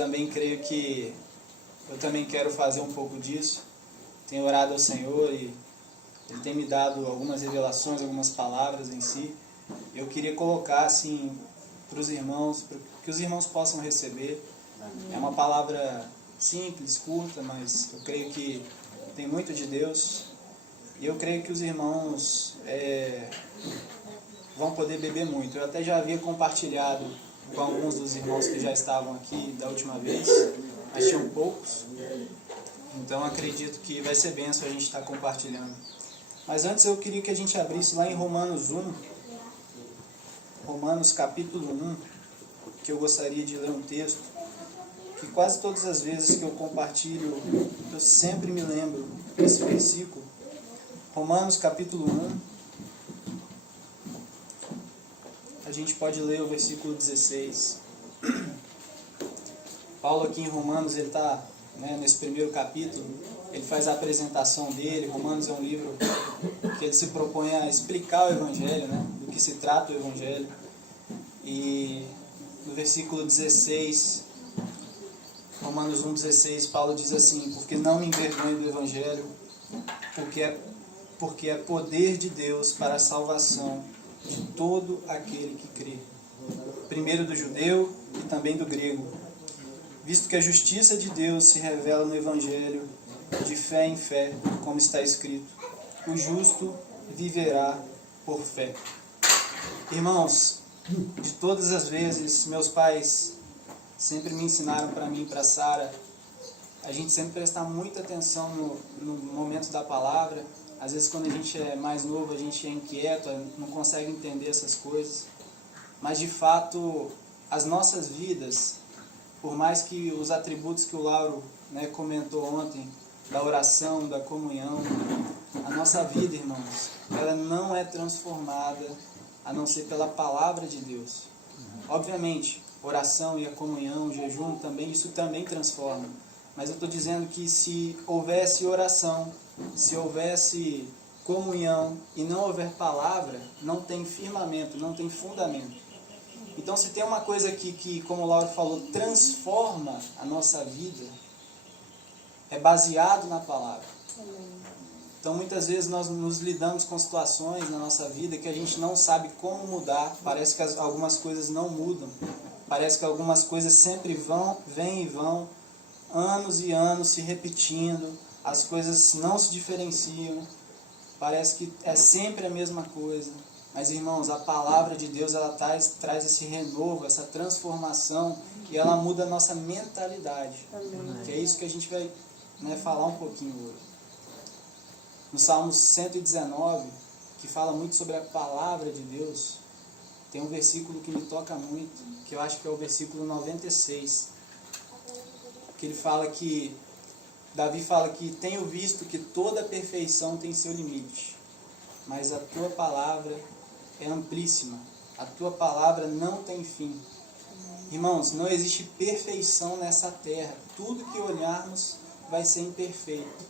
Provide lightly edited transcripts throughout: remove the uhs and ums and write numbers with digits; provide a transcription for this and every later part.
também creio que eu também quero fazer um pouco disso. Tenho orado ao Senhor e Ele tem me dado algumas revelações, algumas palavras em si. Eu queria colocar assim para os irmãos, para que os irmãos possam receber. É uma palavra simples, curta, mas eu creio que tem muito de Deus. E eu creio que os irmãos vão poder beber muito. Eu até já havia compartilhado com alguns dos irmãos que já estavam aqui da última vez, mas tinham poucos. Então acredito que vai ser bênção a gente estar compartilhando. Mas antes eu queria que a gente abrisse lá em Romanos 1, Romanos capítulo 1, que eu gostaria de ler um texto, que quase todas as vezes que eu compartilho, eu sempre me lembro desse versículo. Romanos capítulo 1, a gente pode ler o versículo 16. Paulo aqui em Romanos, ele está nesse primeiro capítulo, ele faz a apresentação dele. Romanos é um livro que ele se propõe a explicar o Evangelho, do que se trata o Evangelho. E no versículo 16, Romanos 1,16, Paulo diz assim: porque não me envergonho do Evangelho, porque é poder de Deus para a salvação de todo aquele que crê, primeiro do judeu e também do grego, visto que a justiça de Deus se revela no Evangelho, de fé em fé, como está escrito: o justo viverá por fé. Irmãos, de todas as vezes, meus pais sempre me ensinaram, para mim e para Sara, a gente sempre prestar muita atenção no momento da palavra. Às vezes quando a gente é mais novo, a gente é inquieto, não consegue entender essas coisas. Mas de fato, as nossas vidas, por mais que os atributos que o Lauro comentou ontem, da oração, da comunhão, a nossa vida, irmãos, ela não é transformada a não ser pela palavra de Deus. Obviamente, oração e a comunhão, o jejum também, isso também transforma. Mas eu estou dizendo que se houvesse oração, se houvesse comunhão e não houver palavra, não tem firmamento, não tem fundamento. Então, se tem uma coisa aqui que, como o Lauro falou, transforma a nossa vida, é baseado na palavra. Então, muitas vezes nós nos lidamos com situações na nossa vida que a gente não sabe como mudar. Parece que algumas coisas não mudam. Parece que algumas coisas sempre vêm e vão, anos e anos se repetindo. As coisas não se diferenciam. Parece que é sempre a mesma coisa. Mas, irmãos, a palavra de Deus, ela traz esse renovo, essa transformação, e ela muda a nossa mentalidade. Amém. Que é isso que a gente vai falar um pouquinho hoje. No Salmo 119, que fala muito sobre a palavra de Deus, tem um versículo que me toca muito, que eu acho que é o versículo 96, que ele fala que, Davi fala que: tenho visto que toda perfeição tem seu limite, mas a tua palavra é amplíssima, a tua palavra não tem fim. Irmãos, não existe perfeição nessa terra, tudo que olharmos vai ser imperfeito.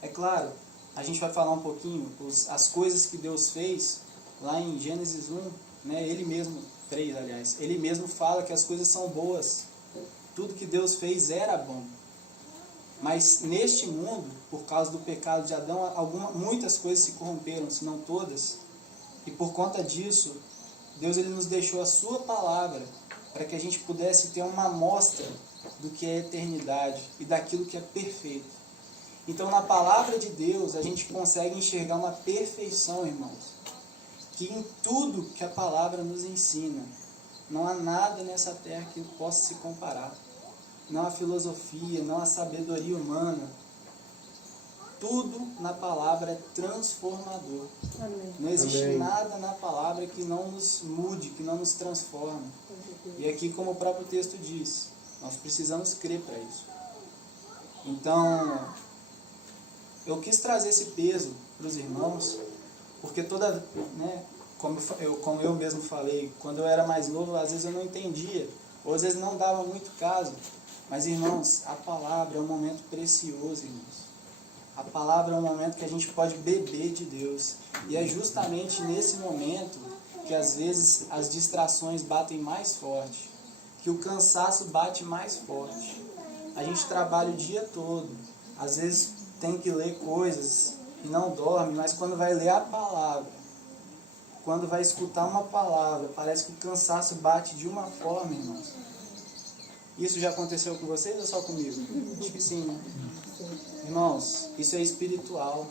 É claro, a gente vai falar um pouquinho, as coisas que Deus fez, lá em Gênesis 1, ele mesmo, 3 aliás, ele mesmo fala que as coisas são boas, tudo que Deus fez era bom. Mas neste mundo, por causa do pecado de Adão, muitas coisas se corromperam, se não todas. E por conta disso, Deus ele nos deixou a sua palavra para que a gente pudesse ter uma amostra do que é eternidade e daquilo que é perfeito. Então, na palavra de Deus, a gente consegue enxergar uma perfeição, irmãos. Que em tudo que a palavra nos ensina, não há nada nessa terra que possa se comparar. Não há filosofia, não há sabedoria humana. Tudo na palavra é transformador. Amém. Não existe Amém. Nada na palavra que não nos mude, que não nos transforme. E aqui, como o próprio texto diz, nós precisamos crer para isso. Então, eu quis trazer esse peso para os irmãos, porque como eu mesmo falei, quando eu era mais novo, às vezes eu não entendia, ou às vezes não dava muito caso. Mas, irmãos, a palavra é um momento precioso, irmãos. A palavra é um momento que a gente pode beber de Deus. E é justamente nesse momento que às vezes as distrações batem mais forte, que o cansaço bate mais forte. A gente trabalha o dia todo, às vezes tem que ler coisas e não dorme, mas quando vai ler a palavra, quando vai escutar uma palavra, parece que o cansaço bate de uma forma, irmãos. Isso já aconteceu com vocês ou só comigo? Acho que sim, né? Irmãos, isso é espiritual,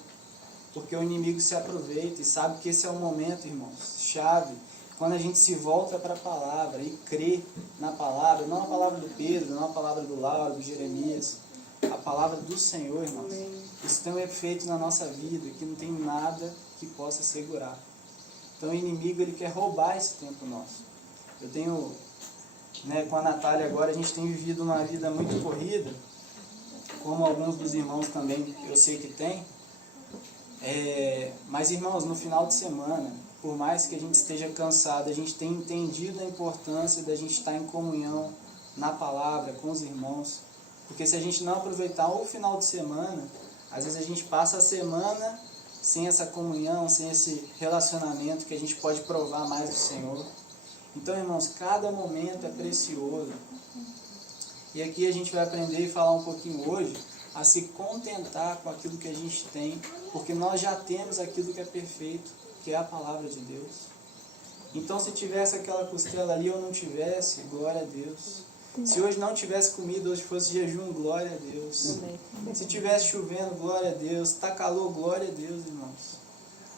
porque o inimigo se aproveita e sabe que esse é o momento, irmãos, chave, quando a gente se volta para a palavra e crê na palavra, não a palavra do Pedro, não a palavra do Lauro, do Jeremias, a palavra do Senhor, irmãos. Isso tem um efeito na nossa vida que não tem nada que possa segurar. Então o inimigo, ele quer roubar esse tempo nosso. Eu tenho, com a Natália agora, a gente tem vivido uma vida muito corrida, como alguns dos irmãos também eu sei que tem. Mas, irmãos, no final de semana, por mais que a gente esteja cansado, a gente tem entendido a importância da gente estar em comunhão na palavra, com os irmãos. Porque se a gente não aproveitar o final de semana, às vezes a gente passa a semana sem essa comunhão, sem esse relacionamento que a gente pode provar mais do Senhor. Então, irmãos, cada momento é precioso. E aqui a gente vai aprender e falar um pouquinho hoje a se contentar com aquilo que a gente tem, porque nós já temos aquilo que é perfeito, que é a palavra de Deus. Então, se tivesse aquela costela ali ou não tivesse, glória a Deus. Se hoje não tivesse comida, hoje fosse jejum, glória a Deus. Se tivesse chovendo, glória a Deus. Está calor, glória a Deus, irmãos.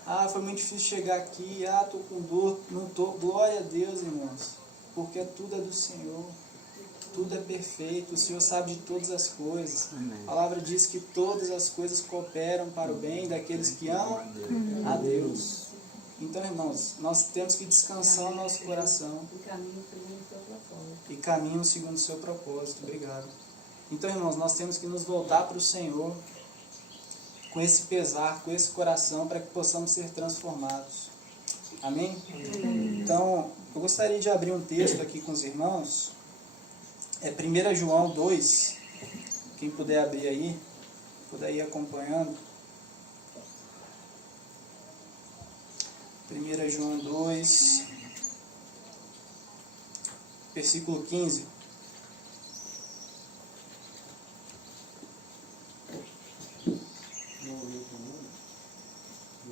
Ah, foi muito difícil chegar aqui. Ah, estou com dor, não estou. Glória a Deus, irmãos. Porque tudo é do Senhor. Tudo é perfeito. O Senhor sabe de todas as coisas. Amém. A palavra diz que todas as coisas cooperam para o bem daqueles que amam a Deus. Então, irmãos, nós temos que descansar o nosso coração. E caminho segundo o seu propósito. Obrigado. Então, irmãos, nós temos que nos voltar para o Senhor com esse pesar, com esse coração, para que possamos ser transformados. Amém? Então, eu gostaria de abrir um texto aqui com os irmãos. É 1 João 2. Quem puder abrir aí, puder ir acompanhando. 1 João 2, versículo 15.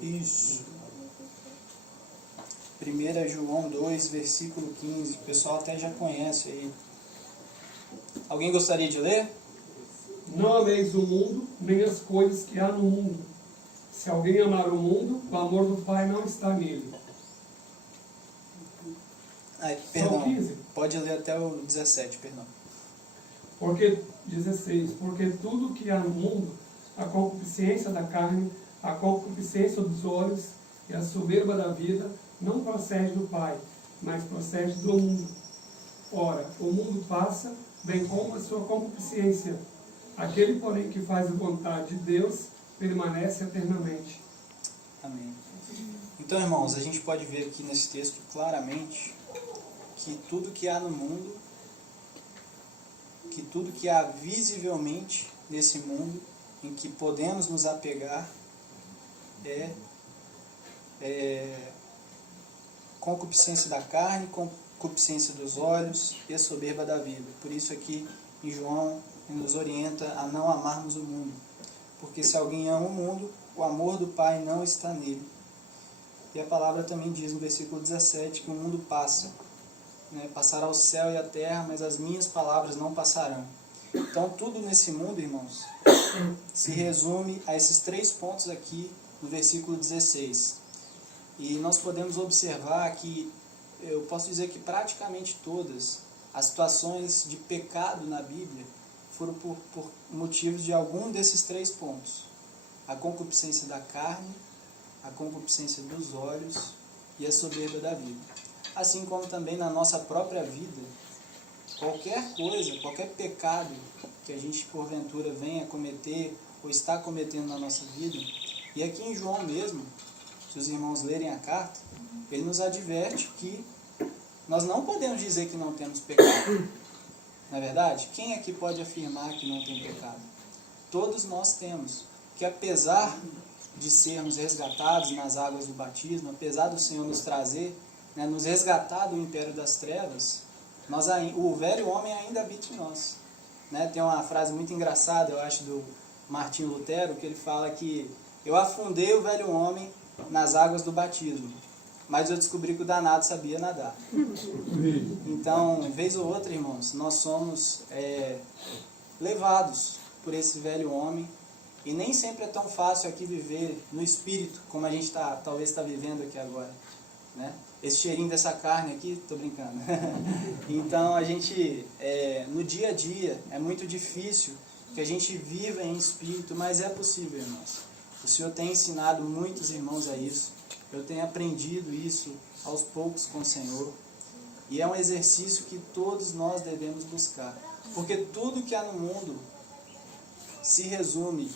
Isso. 1 João 2, versículo 15. O pessoal até já conhece aí. Alguém gostaria de ler? Não ameis o mundo, nem as coisas que há no mundo. Se alguém amar o mundo, o amor do Pai não está nele. Perdão, 15. Pode ler até o 17, perdão. 16. Porque tudo que há no mundo, a concupiscência da carne, a concupiscência dos olhos e a soberba da vida, não procede do Pai, mas procede do mundo. Ora, o mundo passa, bem como a sua concupiscência. Aquele, porém, que faz a vontade de Deus, permanece eternamente. Amém. Então, irmãos, a gente pode ver aqui nesse texto claramente que tudo que há no mundo, que tudo que há visivelmente nesse mundo, em que podemos nos apegar, é concupiscência da carne, concupiscência dos olhos e a soberba da vida. Por isso aqui em João ele nos orienta a não amarmos o mundo. Porque se alguém ama o mundo, o amor do Pai não está nele. E a palavra também diz no versículo 17 que o mundo passa. Passará o céu e a terra, mas as minhas palavras não passarão. Então tudo nesse mundo, irmãos, se resume a esses 3 pontos aqui no versículo 16. E nós podemos observar que, eu posso dizer que praticamente todas as situações de pecado na Bíblia foram por motivos de algum desses 3 pontos. A concupiscência da carne, a concupiscência dos olhos e a soberba da vida. Assim como também na nossa própria vida, qualquer coisa, qualquer pecado que a gente porventura venha a cometer ou está cometendo na nossa vida, e aqui em João mesmo, se os irmãos lerem a carta, ele nos adverte que nós não podemos dizer que não temos pecado. Não é verdade? Quem aqui pode afirmar que não tem pecado? Todos nós temos. Que apesar de sermos resgatados nas águas do batismo, apesar do Senhor nos trazer, nos resgatar do império das trevas, O velho homem ainda habita em nós. Né? Tem uma frase muito engraçada, eu acho, do Martinho Lutero, que ele fala que eu afundei o velho homem nas águas do batismo, mas eu descobri que o danado sabia nadar. Então, vez ou outra, irmãos, nós somos levados por esse velho homem, e nem sempre é tão fácil aqui viver no espírito, como a gente talvez está vivendo aqui agora. Né? Esse cheirinho dessa carne aqui, tô brincando. Então, a gente, no dia a dia, é muito difícil que a gente viva em espírito, mas é possível, irmãos. O Senhor tem ensinado muitos irmãos a isso. Eu tenho aprendido isso aos poucos com o Senhor. E é um exercício que todos nós devemos buscar. Porque tudo que há no mundo se resume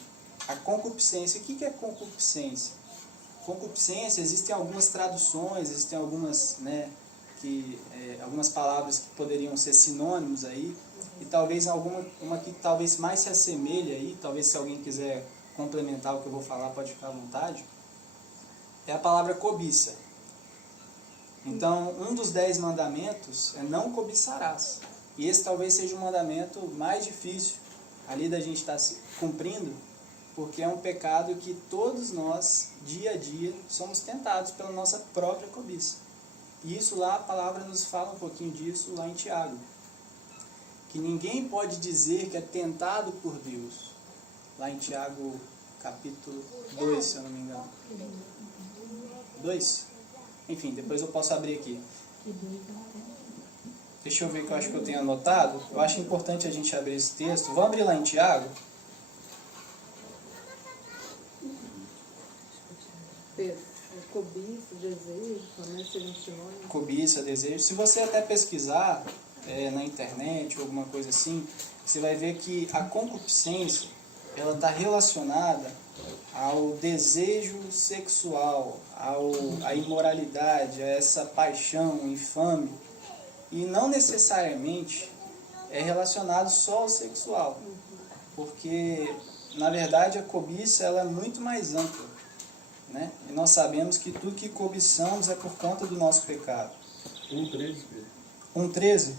à concupiscência. O que é concupiscência? Concupiscência, existem algumas traduções, existem algumas, algumas palavras que poderiam ser sinônimos aí, e talvez uma que talvez mais se assemelhe aí, talvez se alguém quiser complementar o que eu vou falar, pode ficar à vontade, é a palavra cobiça. Então, um dos 10 mandamentos é não cobiçarás. E esse talvez seja o mandamento mais difícil ali da gente estar cumprindo, porque é um pecado que todos nós, dia a dia, somos tentados pela nossa própria cobiça. E isso lá, a palavra nos fala um pouquinho disso lá em Tiago. Que ninguém pode dizer que é tentado por Deus. Lá em Tiago, capítulo 2, se eu não me engano. 2? Enfim, depois eu posso abrir aqui. Deixa eu ver que eu acho que eu tenho anotado. Eu acho importante a gente abrir esse texto. Vamos abrir lá em Tiago. Cobiça, desejo, também seria um sinônimo. Cobiça, desejo. Se você até pesquisar na internet ou alguma coisa assim, você vai ver que a concupiscência ela está relacionada ao desejo sexual, à imoralidade, a essa paixão infame, e não necessariamente é relacionado só ao sexual, porque na verdade a cobiça ela é muito mais ampla. Né? E nós sabemos que tudo que cobiçamos é por conta do nosso pecado. 1,13. 1,13?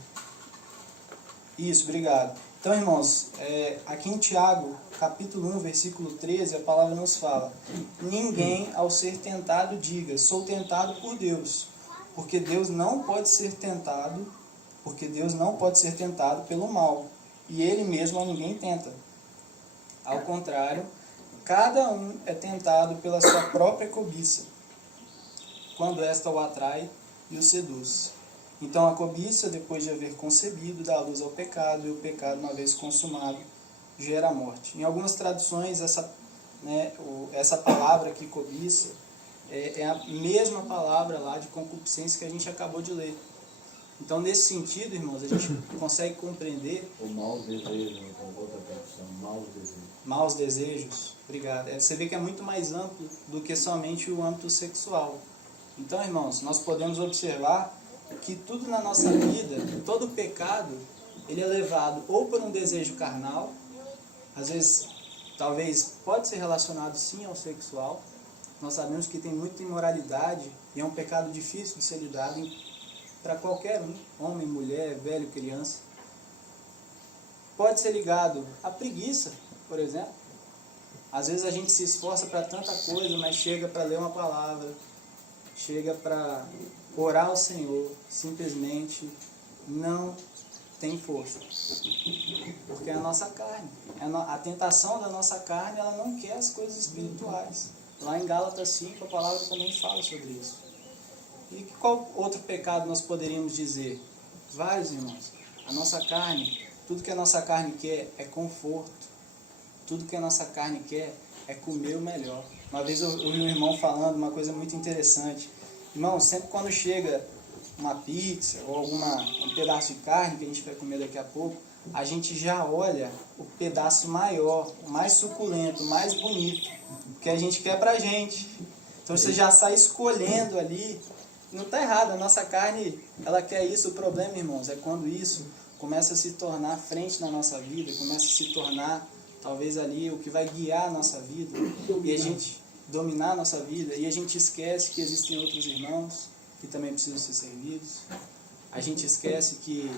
Isso, obrigado. Então, irmãos, aqui em Tiago, capítulo 1, versículo 13, a palavra nos fala: ninguém, ao ser tentado, diga, sou tentado por Deus, porque Deus não pode ser tentado pelo mal, e Ele mesmo a ninguém tenta. Ao contrário, cada um é tentado pela sua própria cobiça, quando esta o atrai e o seduz. Então a cobiça, depois de haver concebido, dá luz ao pecado, e o pecado, uma vez consumado, gera a morte. Em algumas traduções, essa palavra aqui, cobiça, é a mesma palavra lá de concupiscência que a gente acabou de ler. Então, nesse sentido, irmãos, a gente consegue compreender... O maus desejos, outra tradução, maus desejos. Maus desejos, obrigado. Você vê que é muito mais amplo do que somente o âmbito sexual. Então, irmãos, nós podemos observar que tudo na nossa vida, todo pecado, ele é levado ou por um desejo carnal, às vezes, talvez, pode ser relacionado sim ao sexual. Nós sabemos que tem muita imoralidade e é um pecado difícil de ser lidado para qualquer um, homem, mulher, velho, criança. Pode ser ligado à preguiça, por exemplo. Às vezes a gente se esforça para tanta coisa, mas chega para ler uma palavra, chega para orar ao Senhor, simplesmente não tem força. Porque é a nossa carne. A tentação da nossa carne, ela não quer as coisas espirituais. Lá em Gálatas 5, a palavra também fala sobre isso. E qual outro pecado nós poderíamos dizer? Vários, irmãos. A nossa carne, tudo que a nossa carne quer é conforto. Tudo que a nossa carne quer é comer o melhor. Uma vez eu ouvi um irmão falando uma coisa muito interessante. Irmão, sempre quando chega uma pizza ou um pedaço de carne que a gente vai comer daqui a pouco, a gente já olha o pedaço maior, mais suculento, mais bonito, que a gente quer pra gente. Então você já sai escolhendo ali. Não está errado, a nossa carne, ela quer isso. O problema, irmãos, é quando isso começa a se tornar frente na nossa vida, começa a se tornar, talvez ali, o que vai guiar a nossa vida, e a gente dominar a nossa vida, e a gente esquece que existem outros irmãos que também precisam ser servidos, a gente esquece que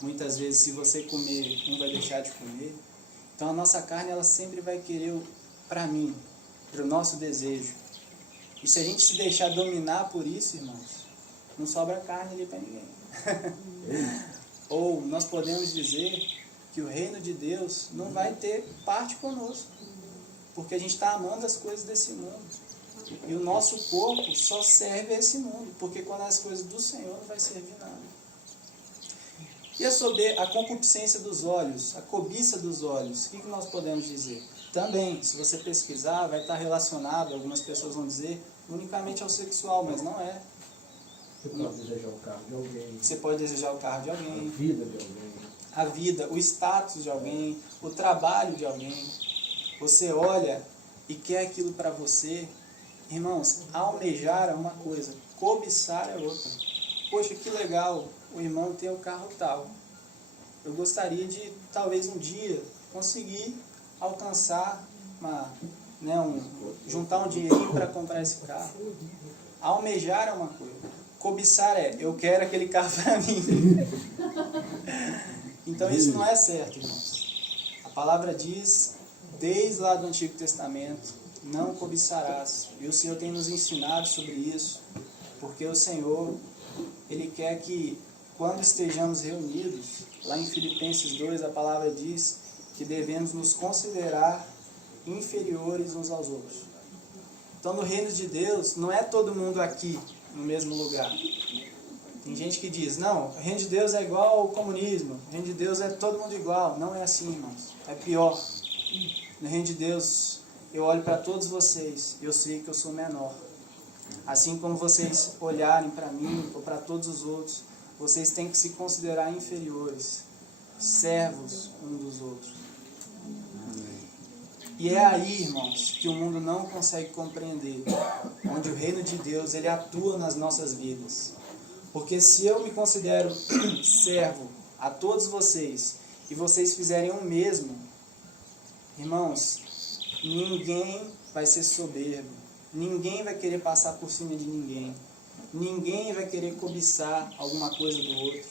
muitas vezes se você comer, um vai deixar de comer. Então a nossa carne ela sempre vai querer para mim, para o nosso desejo. E se a gente se deixar dominar por isso, irmãos, não sobra carne ali para ninguém. Ou nós podemos dizer que o reino de Deus não vai ter parte conosco, porque a gente está amando as coisas desse mundo. E o nosso corpo só serve a esse mundo, porque quando as coisas do Senhor não vai servir nada. E a concupiscência dos olhos, a cobiça dos olhos, o que nós podemos dizer? Também, se você pesquisar, vai estar relacionado, algumas pessoas vão dizer, unicamente ao sexual, mas não é. Você pode desejar o carro de alguém. Você pode desejar o carro de alguém. A vida de alguém. A vida, o status de alguém, o trabalho de alguém. Você olha e quer aquilo para você. Irmãos, almejar é uma coisa, cobiçar é outra. Poxa, que legal, o irmão tem o carro tal. Eu gostaria de, talvez um dia, conseguir alcançar, juntar um dinheirinho para comprar esse carro. Almejar é uma coisa. Cobiçar é, eu quero aquele carro para mim. Então isso não é certo, irmãos. A palavra diz, desde lá do Antigo Testamento, não cobiçarás. E o Senhor tem nos ensinado sobre isso, porque o Senhor, Ele quer que, quando estejamos reunidos, lá em Filipenses 2, a palavra diz que devemos nos considerar inferiores uns aos outros. Então, no reino de Deus, não é todo mundo aqui, no mesmo lugar. Tem gente que diz, não, o reino de Deus é igual ao comunismo, o reino de Deus é todo mundo igual. Não é assim, irmãos. É pior. No reino de Deus, eu olho para todos vocês, eu sei que eu sou menor. Assim como vocês olharem para mim ou para todos os outros, vocês têm que se considerar inferiores, servos uns dos outros. E é aí, irmãos, que o mundo não consegue compreender, onde o reino de Deus ele atua nas nossas vidas. Porque se eu me considero servo a todos vocês e vocês fizerem o mesmo, irmãos, ninguém vai ser soberbo, ninguém vai querer passar por cima de ninguém, ninguém vai querer cobiçar alguma coisa do outro,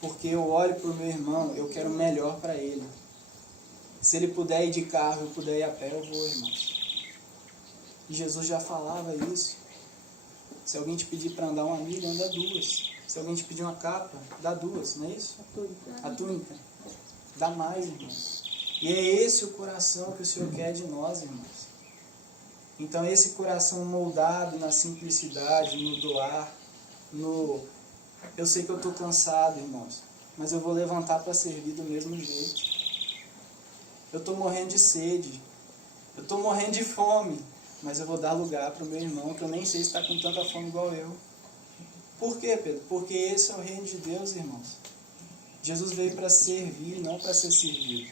porque eu olho para o meu irmão, eu quero o melhor para ele. Se ele puder ir de carro, eu puder ir a pé, eu vou, irmãos. E Jesus já falava isso. Se alguém te pedir para andar 1 milha, anda 2. Se alguém te pedir uma capa, dá 2, não é isso? A túnica. Dá mais, irmãos. E é esse o coração que o Senhor quer de nós, irmãos. Então, esse coração moldado na simplicidade, no doar, eu sei que eu estou cansado, irmãos, mas eu vou levantar para servir do mesmo jeito. Eu estou morrendo de sede, eu estou morrendo de fome, mas eu vou dar lugar para o meu irmão, que eu nem sei se está com tanta fome igual eu. Por quê, Pedro? Porque esse é o reino de Deus, irmãos. Jesus veio para servir, não para ser servido.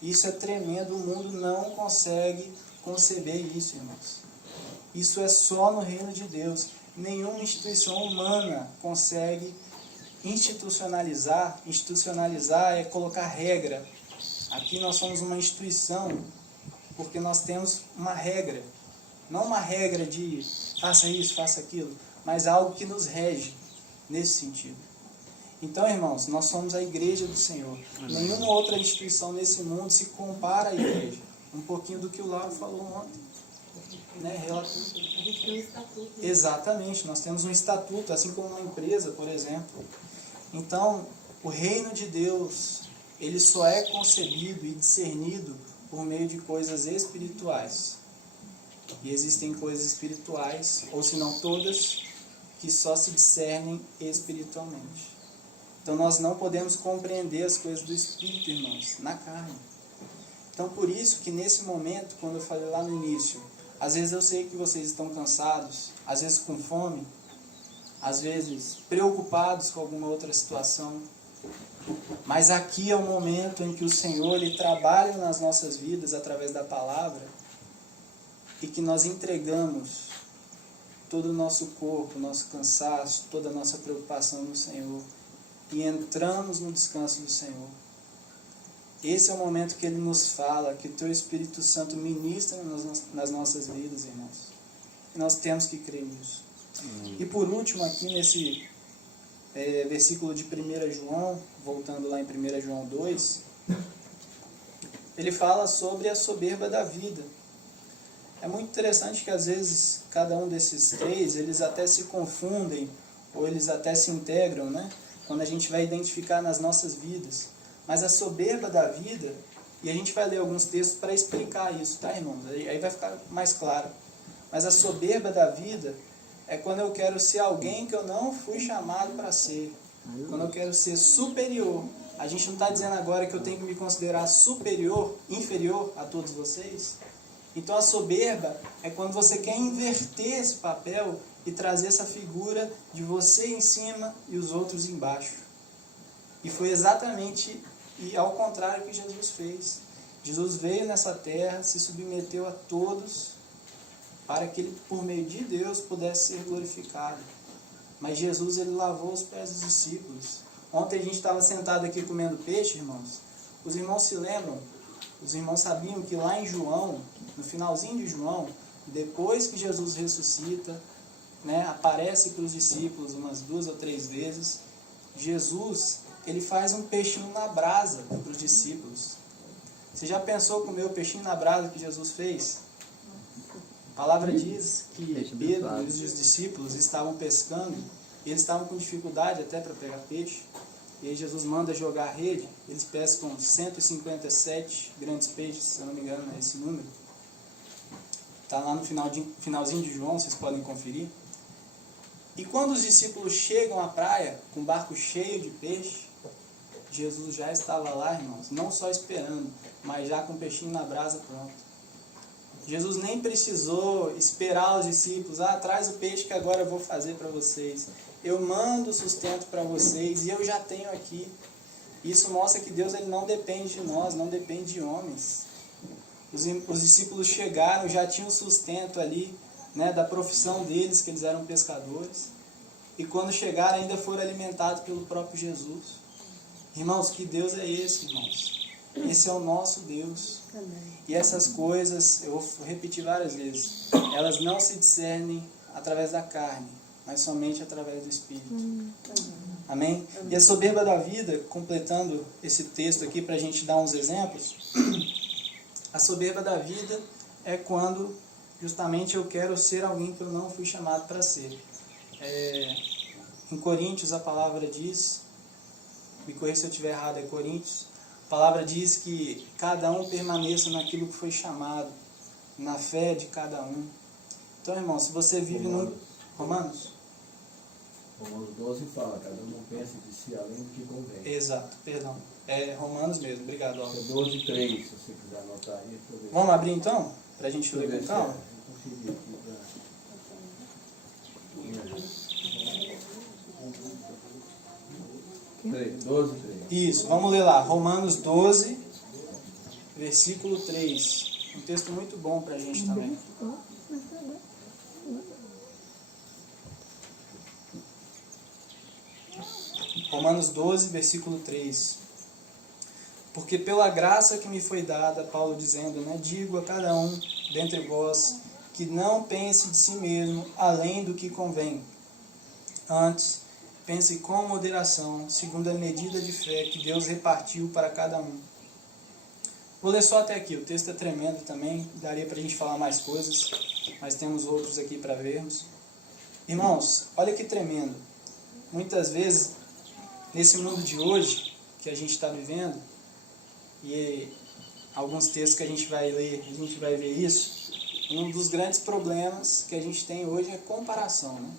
Isso é tremendo, o mundo não consegue conceber isso, irmãos. Isso é só no reino de Deus. Nenhuma instituição humana consegue institucionalizar. Institucionalizar é colocar regra. Aqui nós somos uma instituição porque nós temos uma regra. Não uma regra de faça isso, faça aquilo, mas algo que nos rege nesse sentido. Então, irmãos, nós somos a igreja do Senhor. Amém. Nenhuma outra instituição nesse mundo se compara à igreja. Um pouquinho do que o Lauro falou ontem. Né? A gente tem um estatuto. Né? Exatamente, nós temos um estatuto, assim como uma empresa, por exemplo. Então, o reino de Deus, ele só é concebido e discernido por meio de coisas espirituais. E existem coisas espirituais, ou se não todas, que só se discernem espiritualmente. Então nós não podemos compreender as coisas do Espírito, irmãos, na carne. Então por isso que nesse momento, quando eu falei lá no início, às vezes eu sei que vocês estão cansados, às vezes com fome, às vezes preocupados com alguma outra situação, mas aqui é o momento em que o Senhor ele trabalha nas nossas vidas através da palavra e que nós entregamos todo o nosso corpo, nosso cansaço, toda a nossa preocupação no Senhor e entramos no descanso do Senhor. Esse é o momento que Ele nos fala, que o Teu Espírito Santo ministra nas nossas vidas, irmãos. E nós temos que crer nisso. E por último, aqui versículo de 1 João, voltando lá em 1 João 2, ele fala sobre a soberba da vida. É muito interessante que às vezes cada um desses três, eles até se confundem, ou eles até se integram, né? Quando a gente vai identificar nas nossas vidas. Mas a soberba da vida, e a gente vai ler alguns textos para explicar isso, tá, irmãos? Aí vai ficar mais claro. Mas a soberba da vida é quando eu quero ser alguém que eu não fui chamado para ser. Quando eu quero ser superior. A gente não está dizendo agora que eu tenho que me considerar superior, inferior a todos vocês. Então a soberba é quando você quer inverter esse papel e trazer essa figura de você em cima e os outros embaixo. E foi exatamente ao contrário que Jesus fez. Jesus veio nessa terra, se submeteu a todos, para que ele, por meio de Deus, pudesse ser glorificado. Mas Jesus, ele lavou os pés dos discípulos. Ontem a gente estava sentado aqui comendo peixe, irmãos. Os irmãos se lembram? Os irmãos sabiam que lá em João, no finalzinho de João, depois que Jesus ressuscita, né, aparece para os discípulos umas 2 ou 3 vezes, Jesus, ele faz um peixinho na brasa para os discípulos. Você já pensou comer o peixinho na brasa que Jesus fez? A palavra diz que Pedro e os discípulos estavam pescando, e eles estavam com dificuldade até para pegar peixe. E aí Jesus manda jogar a rede, eles pescam 157 grandes peixes, se eu não me engano é esse número. Está lá no finalzinho de João, vocês podem conferir. E quando os discípulos chegam à praia com o barco cheio de peixe, Jesus já estava lá, irmãos, não só esperando, mas já com o peixinho na brasa pronto. Jesus nem precisou esperar os discípulos, traz o peixe que agora eu vou fazer para vocês. Eu mando o sustento para vocês e eu já tenho aqui. Isso mostra que Deus, ele não depende de nós, não depende de homens. Os discípulos chegaram, já tinham sustento ali, né, da profissão deles, que eles eram pescadores. E quando chegaram, ainda foram alimentados pelo próprio Jesus. Irmãos, que Deus é esse, irmãos? Esse é o nosso Deus. E essas coisas, eu vou repetir várias vezes, elas não se discernem através da carne, mas somente através do Espírito. Amém? E a soberba da vida, completando esse texto aqui para a gente dar uns exemplos, a soberba da vida é quando justamente eu quero ser alguém que eu não fui chamado para ser. Em Coríntios a palavra diz, me corrija se eu estiver errado, é Coríntios, a palavra diz que cada um permaneça naquilo que foi chamado, na fé de cada um. Então, irmão, se você vive no... Romanos 12 fala, cada um não pense de si além do que convém. Exato, perdão. É Romanos mesmo, obrigado. É 12:3, se você quiser anotar aí. Vamos abrir então? Para a gente ler com calma? Conferir aqui para... 12:3. Isso, vamos ler lá. Romanos 12, versículo 3. Um texto muito bom para a gente também. Romanos 12, versículo 3. Porque pela graça que me foi dada, Paulo dizendo, né, digo a cada um dentre vós que não pense de si mesmo além do que convém. Antes, pense com moderação, segundo a medida de fé que Deus repartiu para cada um. Vou ler só até aqui, o texto é tremendo também, daria para a gente falar mais coisas, mas temos outros aqui para vermos. Irmãos, olha que tremendo. Muitas vezes, nesse mundo de hoje, que a gente está vivendo, e alguns textos que a gente vai ler, a gente vai ver isso, um dos grandes problemas que a gente tem hoje é comparação, né?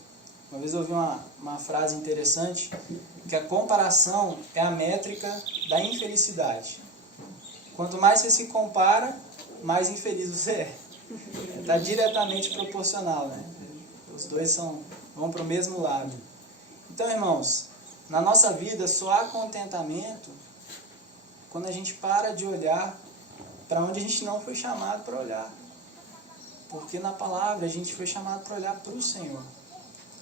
Uma vez eu ouvi uma frase interessante, que a comparação é a métrica da infelicidade. Quanto mais você se compara, mais infeliz você é. Está diretamente proporcional, né? Os dois vão para o mesmo lado. Então, irmãos, na nossa vida só há contentamento quando a gente para de olhar para onde a gente não foi chamado para olhar. Porque na palavra a gente foi chamado para olhar para o Senhor.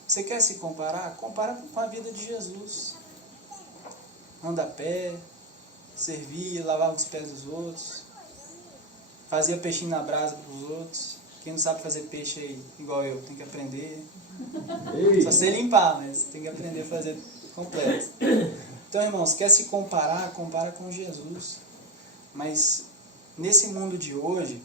Você quer se comparar? Compara com a vida de Jesus. Anda a pé, servia, lavava os pés dos outros, fazia peixinho na brasa para os outros. Quem não sabe fazer peixe aí, igual eu, tem que aprender. Só sei limpar, mas tem que aprender a fazer completo. Então, irmãos, quer se comparar? Compara com Jesus. Mas nesse mundo de hoje,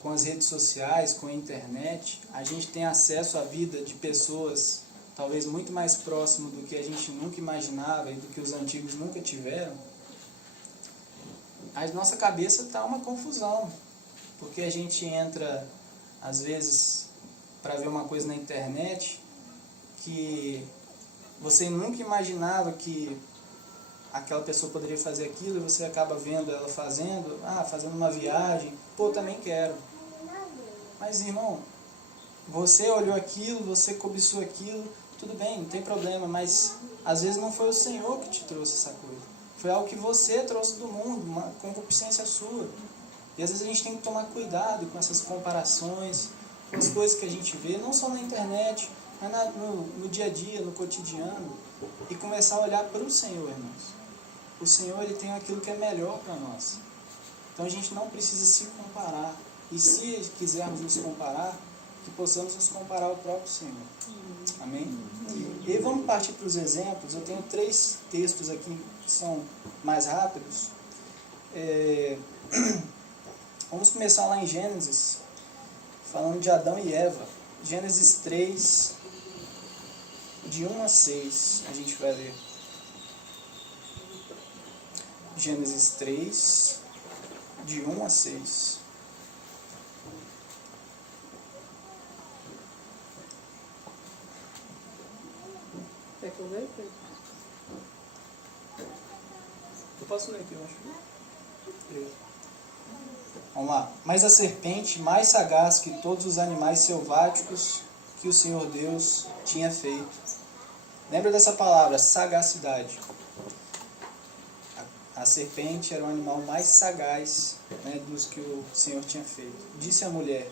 com as redes sociais, com a internet, a gente tem acesso à vida de pessoas talvez muito mais próximo do que a gente nunca imaginava e do que os antigos nunca tiveram. A nossa cabeça está uma confusão, porque a gente entra, às vezes, para ver uma coisa na internet que você nunca imaginava que aquela pessoa poderia fazer aquilo, e você acaba vendo ela fazendo, fazendo uma viagem, pô, também quero. Mas, irmão, você olhou aquilo, você cobiçou aquilo, tudo bem, não tem problema, mas às vezes não foi o Senhor que te trouxe essa coisa. Foi algo que você trouxe do mundo, uma concupiscência sua. E às vezes a gente tem que tomar cuidado com essas comparações, com as coisas que a gente vê, não só na internet, mas no dia a dia, no cotidiano, e começar a olhar para o Senhor, irmãos. O Senhor, Ele tem aquilo que é melhor para nós. Então a gente não precisa se comparar. E se quisermos nos comparar, que possamos nos comparar ao próprio Senhor. Amém? E aí vamos partir para os exemplos. Eu tenho 3 textos aqui que são mais rápidos. Vamos começar lá em Gênesis, falando de Adão e Eva. Gênesis 3, de 1 a 6, a gente vai ler. Gênesis 3, de 1 a 6. Quer que eu leia, Pedro? Eu posso ler aqui, eu acho. Vamos lá. Mas a serpente, mais sagaz que todos os animais selváticos que o Senhor Deus tinha feito. Lembra dessa palavra, sagacidade. A serpente era o animal mais sagaz, né, dos que o Senhor tinha feito. Disse a mulher: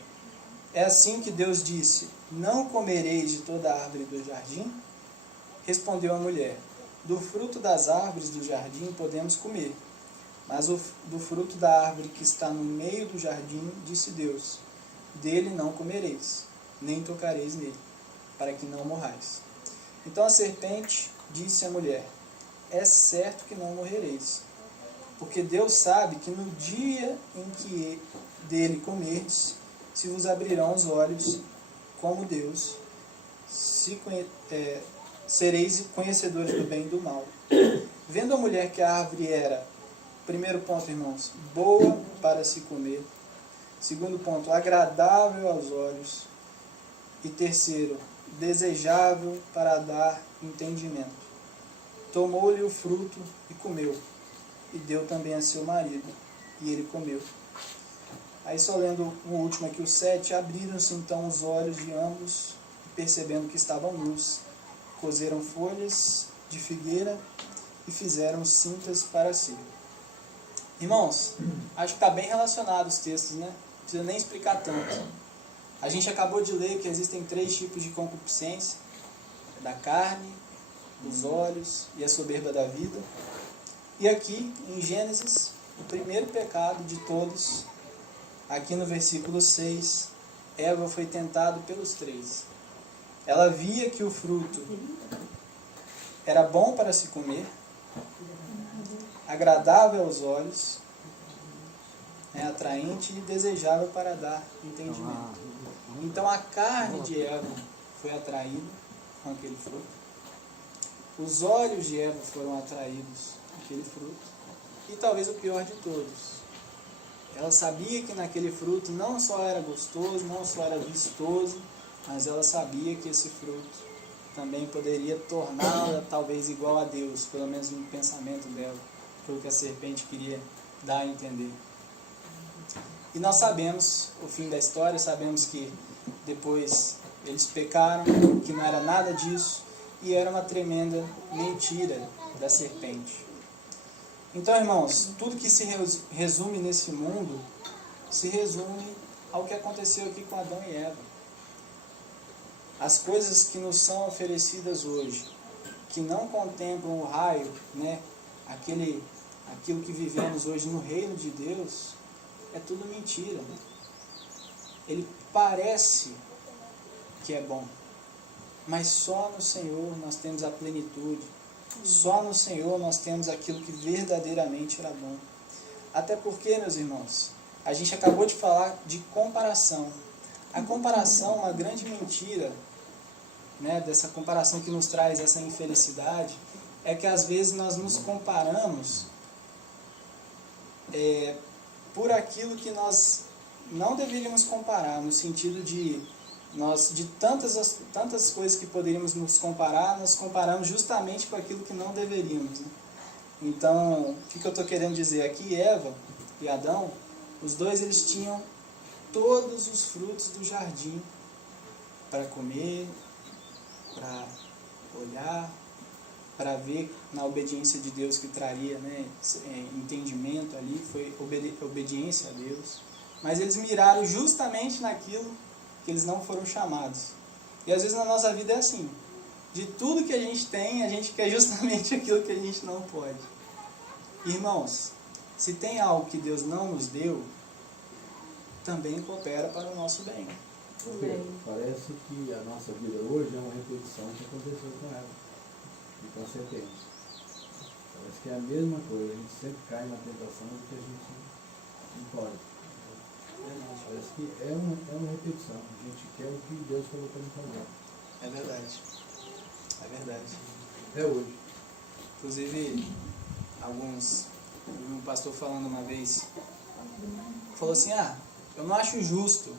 é assim que Deus disse: não comereis de toda a árvore do jardim? Respondeu a mulher: do fruto das árvores do jardim podemos comer, mas do fruto da árvore que está no meio do jardim, disse Deus: dele não comereis, nem tocareis nele, para que não morrais. Então a serpente disse à mulher: é certo que não morrereis, porque Deus sabe que no dia em que dele comerdes, se vos abrirão os olhos como Deus, sereis conhecedores do bem e do mal. Vendo a mulher que a árvore era, primeiro ponto, irmãos, boa para se comer. Segundo ponto, agradável aos olhos. E terceiro, desejável para dar entendimento. Tomou-lhe o fruto e comeu. E deu também a seu marido, e ele comeu. Aí só lendo o último aqui, o 7, abriram-se então os olhos de ambos, percebendo que estavam nus. Cozeram folhas de figueira e fizeram cintas para si. Irmãos, acho que está bem relacionado os textos, né? Não precisa nem explicar tanto. A gente acabou de ler que existem 3 tipos de concupiscência: da carne, dos olhos e a soberba da vida. E aqui, em Gênesis, o primeiro pecado de todos, aqui no versículo 6, Eva foi tentada pelos 3. Ela via que o fruto era bom para se comer, agradável aos olhos, atraente e desejável para dar entendimento. Então a carne de Eva foi atraída com aquele fruto. Os olhos de Eva foram atraídos com aquele fruto. E talvez o pior de todos, ela sabia que naquele fruto não só era gostoso, não só era vistoso, mas ela sabia que esse fruto também poderia torná-la talvez igual a Deus, pelo menos no pensamento dela, foi o que a serpente queria dar a entender. E nós sabemos o fim da história, sabemos que depois eles pecaram, que não era nada disso, e era uma tremenda mentira da serpente. Então, irmãos, tudo que se resume nesse mundo, se resume ao que aconteceu aqui com Adão e Eva. As coisas que nos são oferecidas hoje, que não contemplam o raio, né, aquilo que vivemos hoje no reino de Deus, é tudo mentira. Ele parece que é bom, Mas só no Senhor nós temos a plenitude. Só no Senhor nós temos aquilo que verdadeiramente era bom. Até porque, meus irmãos, a gente acabou de falar de comparação. A comparação é uma grande mentira, né, dessa comparação que nos traz essa infelicidade, é que às vezes nós nos comparamos por aquilo que nós não deveríamos comparar, no sentido de tantas coisas que poderíamos nos comparar, nós comparamos justamente com aquilo que não deveríamos, né? Então, o que eu estou querendo dizer aqui? Eva e Adão, os dois eles tinham todos os frutos do jardim para comer, para olhar, para ver na obediência de Deus que traria, né, entendimento ali, foi obediência a Deus. Mas eles miraram justamente naquilo que eles não foram chamados. E às vezes na nossa vida é assim. De tudo que a gente tem, a gente quer justamente aquilo que a gente não pode. Irmãos, se tem algo que Deus não nos deu, também coopera para o nosso bem. Parece que a nossa vida hoje é uma repetição do que aconteceu com ela e com a serpente. Parece que é a mesma coisa, a gente sempre cai na tentação do que a gente não pode. Parece que é uma repetição, a gente quer o que Deus falou para a gente fazer. É verdade. É verdade. É hoje. Inclusive, um pastor falando uma vez, falou assim, eu não acho justo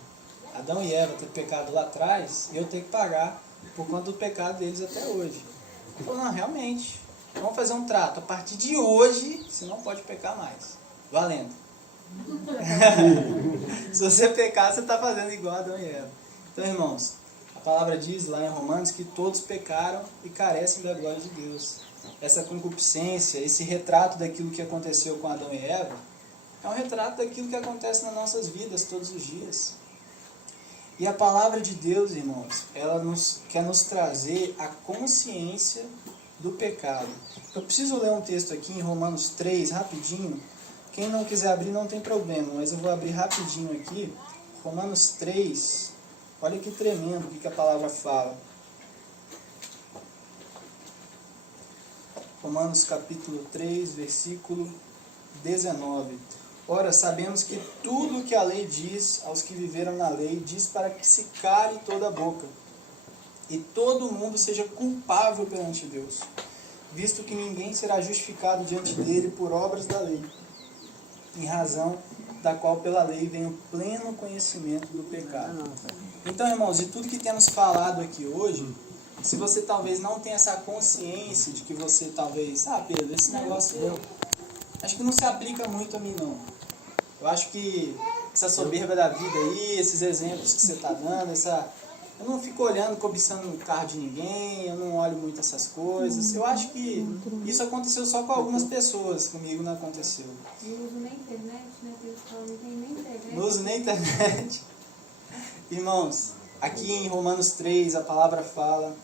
Adão e Eva ter pecado lá atrás e eu ter que pagar por conta do pecado deles até hoje. Ele falou, não, realmente, vamos fazer um trato, a partir de hoje você não pode pecar mais. Valendo. Se você pecar, você está fazendo igual a Adão e Eva. Então, irmãos, a palavra diz lá em Romanos que todos pecaram e carecem da glória de Deus. Essa concupiscência, esse retrato daquilo que aconteceu com Adão e Eva, é um retrato daquilo que acontece nas nossas vidas todos os dias. E a palavra de Deus, irmãos, ela quer nos trazer a consciência do pecado. Eu preciso ler um texto aqui em Romanos 3, rapidinho. Quem não quiser abrir não tem problema, mas eu vou abrir rapidinho aqui. Romanos 3, olha que tremendo o que a palavra fala. Romanos capítulo 3, versículo 19. Ora, sabemos que tudo o que a lei diz aos que viveram na lei, diz para que se cale toda a boca, e todo mundo seja culpável perante Deus, visto que ninguém será justificado diante dele por obras da lei, em razão da qual pela lei vem o pleno conhecimento do pecado. Então, irmãos, de tudo que temos falado aqui hoje, se você talvez não tenha essa consciência de que você talvez, Pedro, esse negócio acho que não se aplica muito a mim não. Eu acho que essa soberba da vida aí, esses exemplos que você está dando, eu não fico olhando, cobiçando o carro de ninguém, eu não olho muito essas coisas. Eu acho que isso aconteceu só com algumas pessoas, comigo não aconteceu. Não uso nem internet, né? Eles falam, não tem nem internet. Não uso nem internet. Irmãos, aqui em Romanos 3, a palavra fala,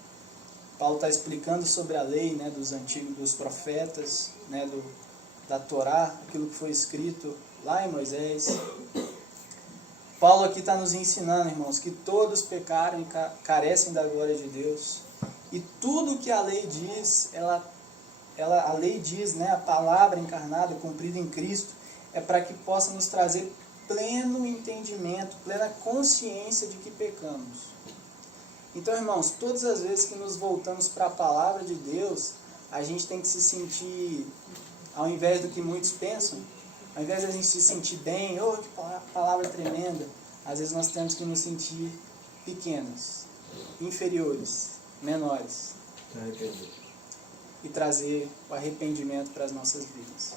Paulo está explicando sobre a lei, né, dos profetas, né, da Torá, aquilo que foi escrito lá em Moisés. Paulo aqui está nos ensinando, irmãos, que todos pecaram e carecem da glória de Deus. E tudo que a lei diz, a lei diz, né, a palavra encarnada, cumprida em Cristo, é para que possa nos trazer pleno entendimento, plena consciência de que pecamos. Então, irmãos, todas as vezes que nos voltamos para a palavra de Deus, a gente tem que se sentir, ao invés do que muitos pensam, ao invés de a gente se sentir bem, que palavra tremenda, às vezes nós temos que nos sentir pequenos, inferiores, menores. E trazer o arrependimento para as nossas vidas.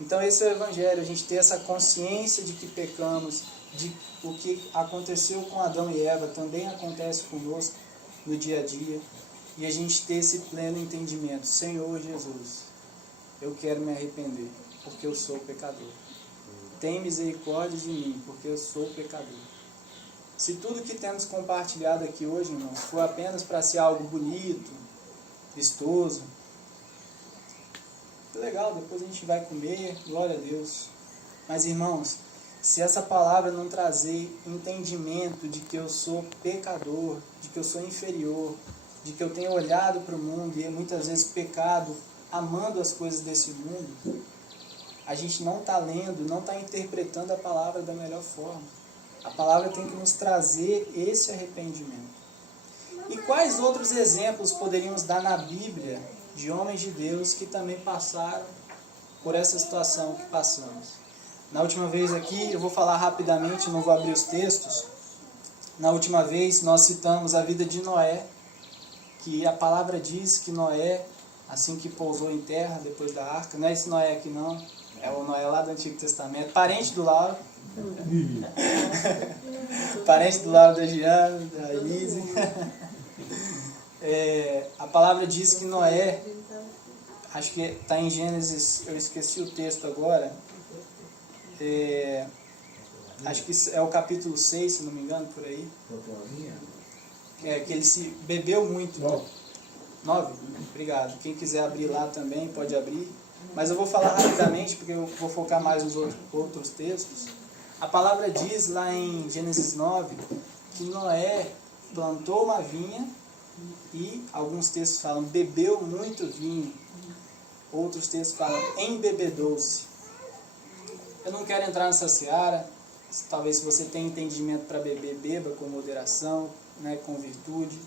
Então esse é o Evangelho, a gente ter essa consciência de que pecamos, de o que aconteceu com Adão e Eva também acontece conosco no dia a dia, e a gente ter esse pleno entendimento. Senhor Jesus, eu quero me arrepender, porque eu sou pecador. Tem misericórdia de mim, porque eu sou pecador. Se tudo que temos compartilhado aqui hoje, irmãos, for apenas para ser algo bonito, vistoso, que legal, depois a gente vai comer, glória a Deus. Mas, irmãos, se essa palavra não trazer entendimento de que eu sou pecador, de que eu sou inferior, de que eu tenho olhado para o mundo e muitas vezes pecado, amando as coisas desse mundo, a gente não está lendo, não está interpretando a palavra da melhor forma. A palavra tem que nos trazer esse arrependimento. E quais outros exemplos poderíamos dar na Bíblia de homens de Deus que também passaram por essa situação que passamos? Na última vez aqui, eu vou falar rapidamente, não vou abrir os textos. Na última vez nós citamos a vida de Noé, que a palavra diz que Noé, assim que pousou em terra depois da arca, não é esse Noé aqui não, é o Noé lá do Antigo Testamento, parente do Lauro, parente do Lauro da Giana, da Elise. A palavra diz que Noé, acho que está em Gênesis, eu esqueci o texto agora, acho que é o capítulo 6, se não me engano, por aí. Que ele se bebeu muito. 9? Obrigado. Quem quiser abrir lá também, pode abrir. Mas eu vou falar rapidamente, porque eu vou focar mais nos outros textos. A palavra diz lá em Gênesis 9, que Noé plantou uma vinha e alguns textos falam, bebeu muito vinho. Outros textos falam, embebedou-se. Eu não quero entrar nessa seara. Talvez se você tem entendimento para beber, beba com moderação, né, com virtude,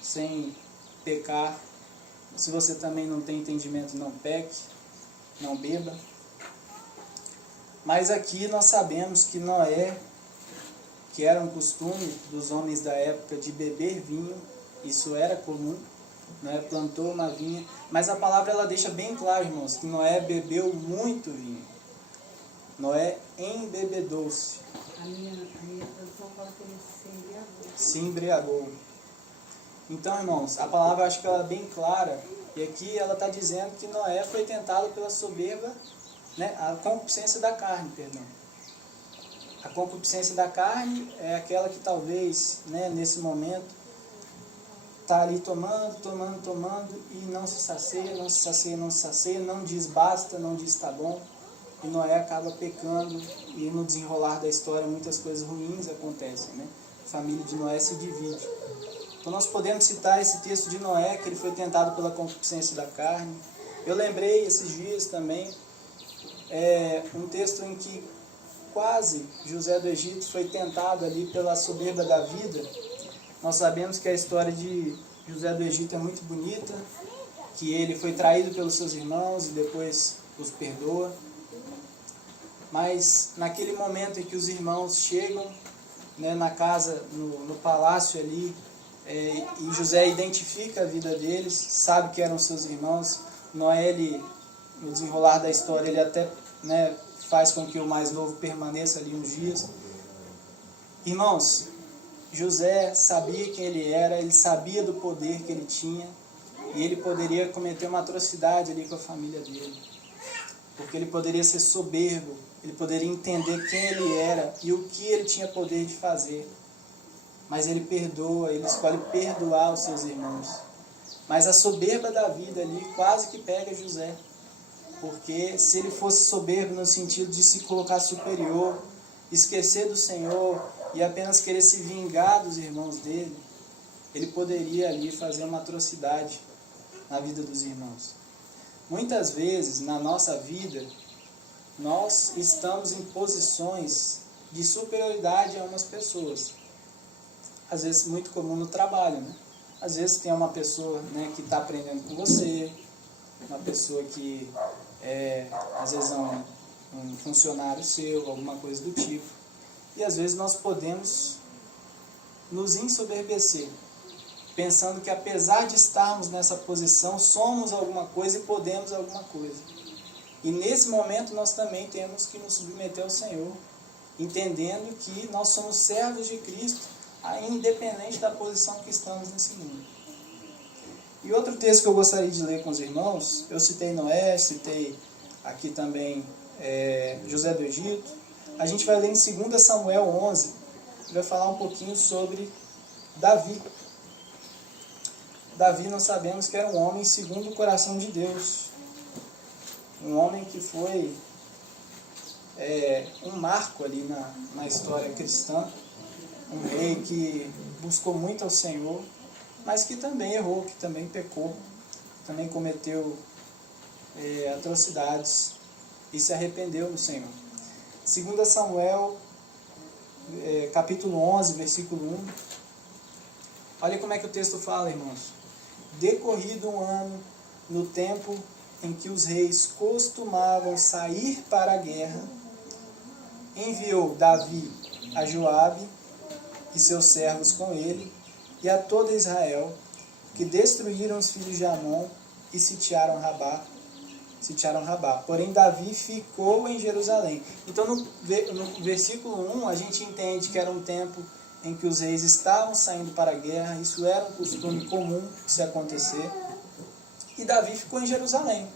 sem pecar. Se você também não tem entendimento, não peque, não beba. Mas aqui nós sabemos que Noé, que era um costume dos homens da época de beber vinho, isso era comum, Noé plantou uma vinha, mas a palavra ela deixa bem claro, irmãos, que Noé bebeu muito vinho. Noé embebedou-se. A minha tradução fala que ele se embriagou. Se embriagou. Então, irmãos, a palavra eu acho que ela é bem clara, e aqui ela está dizendo que Noé foi tentado pela soberba, né, a concupiscência da carne, perdão. A concupiscência da carne é aquela que talvez, né, nesse momento, está ali tomando e não se sacia, não diz basta, não diz tá bom. E Noé acaba pecando e no desenrolar da história muitas coisas ruins acontecem, né? A família de Noé se divide. Então nós podemos citar esse texto de Noé, que ele foi tentado pela concupiscência da carne. Eu lembrei esses dias também, um texto em que quase José do Egito foi tentado ali pela soberba da vida. Nós sabemos que a história de José do Egito é muito bonita, que ele foi traído pelos seus irmãos e depois os perdoa. Mas naquele momento em que os irmãos chegam, né, na casa, no palácio ali, e José identifica a vida deles, sabe que eram seus irmãos. Noé, no desenrolar da história, ele até, né, faz com que o mais novo permaneça ali uns dias. Irmãos, José sabia quem ele era, ele sabia do poder que ele tinha, e ele poderia cometer uma atrocidade ali com a família dele. Porque ele poderia ser soberbo, ele poderia entender quem ele era e o que ele tinha poder de fazer. Mas ele perdoa, ele escolhe perdoar os seus irmãos. Mas a soberba da vida ali quase que pega José. Porque se ele fosse soberbo no sentido de se colocar superior, esquecer do Senhor e apenas querer se vingar dos irmãos dele, ele poderia ali fazer uma atrocidade na vida dos irmãos. Muitas vezes na nossa vida, nós estamos em posições de superioridade a umas pessoas. Às vezes muito comum no trabalho, né? Às vezes tem uma pessoa, né, que está aprendendo com você, uma pessoa que às vezes é um funcionário seu, alguma coisa do tipo. E às vezes nós podemos nos ensoberbecer, pensando que apesar de estarmos nessa posição, somos alguma coisa e podemos alguma coisa. E nesse momento nós também temos que nos submeter ao Senhor, entendendo que nós somos servos de Cristo, independente da posição que estamos nesse mundo. E outro texto que eu gostaria de ler com os irmãos, eu citei Noé, citei aqui também José do Egito. A gente vai ler em 2 Samuel 11, vai falar um pouquinho sobre Davi. Davi, nós sabemos que era um homem segundo o coração de Deus. Um homem que foi um marco ali na história cristã, um rei que buscou muito ao Senhor, mas que também errou, que também pecou, também cometeu atrocidades e se arrependeu no Senhor. 2 Samuel, capítulo 11, versículo 1. Olha como é que o texto fala, irmãos. Decorrido um ano, no tempo em que os reis costumavam sair para a guerra, enviou Davi a Joabe e seus servos com ele, e a todo Israel, que destruíram os filhos de Amon e sitiaram Rabá. Porém, Davi ficou em Jerusalém. Então, no versículo 1, a gente entende que era um tempo em que os reis estavam saindo para a guerra. Isso era um costume comum de se acontecer. E Davi ficou em Jerusalém.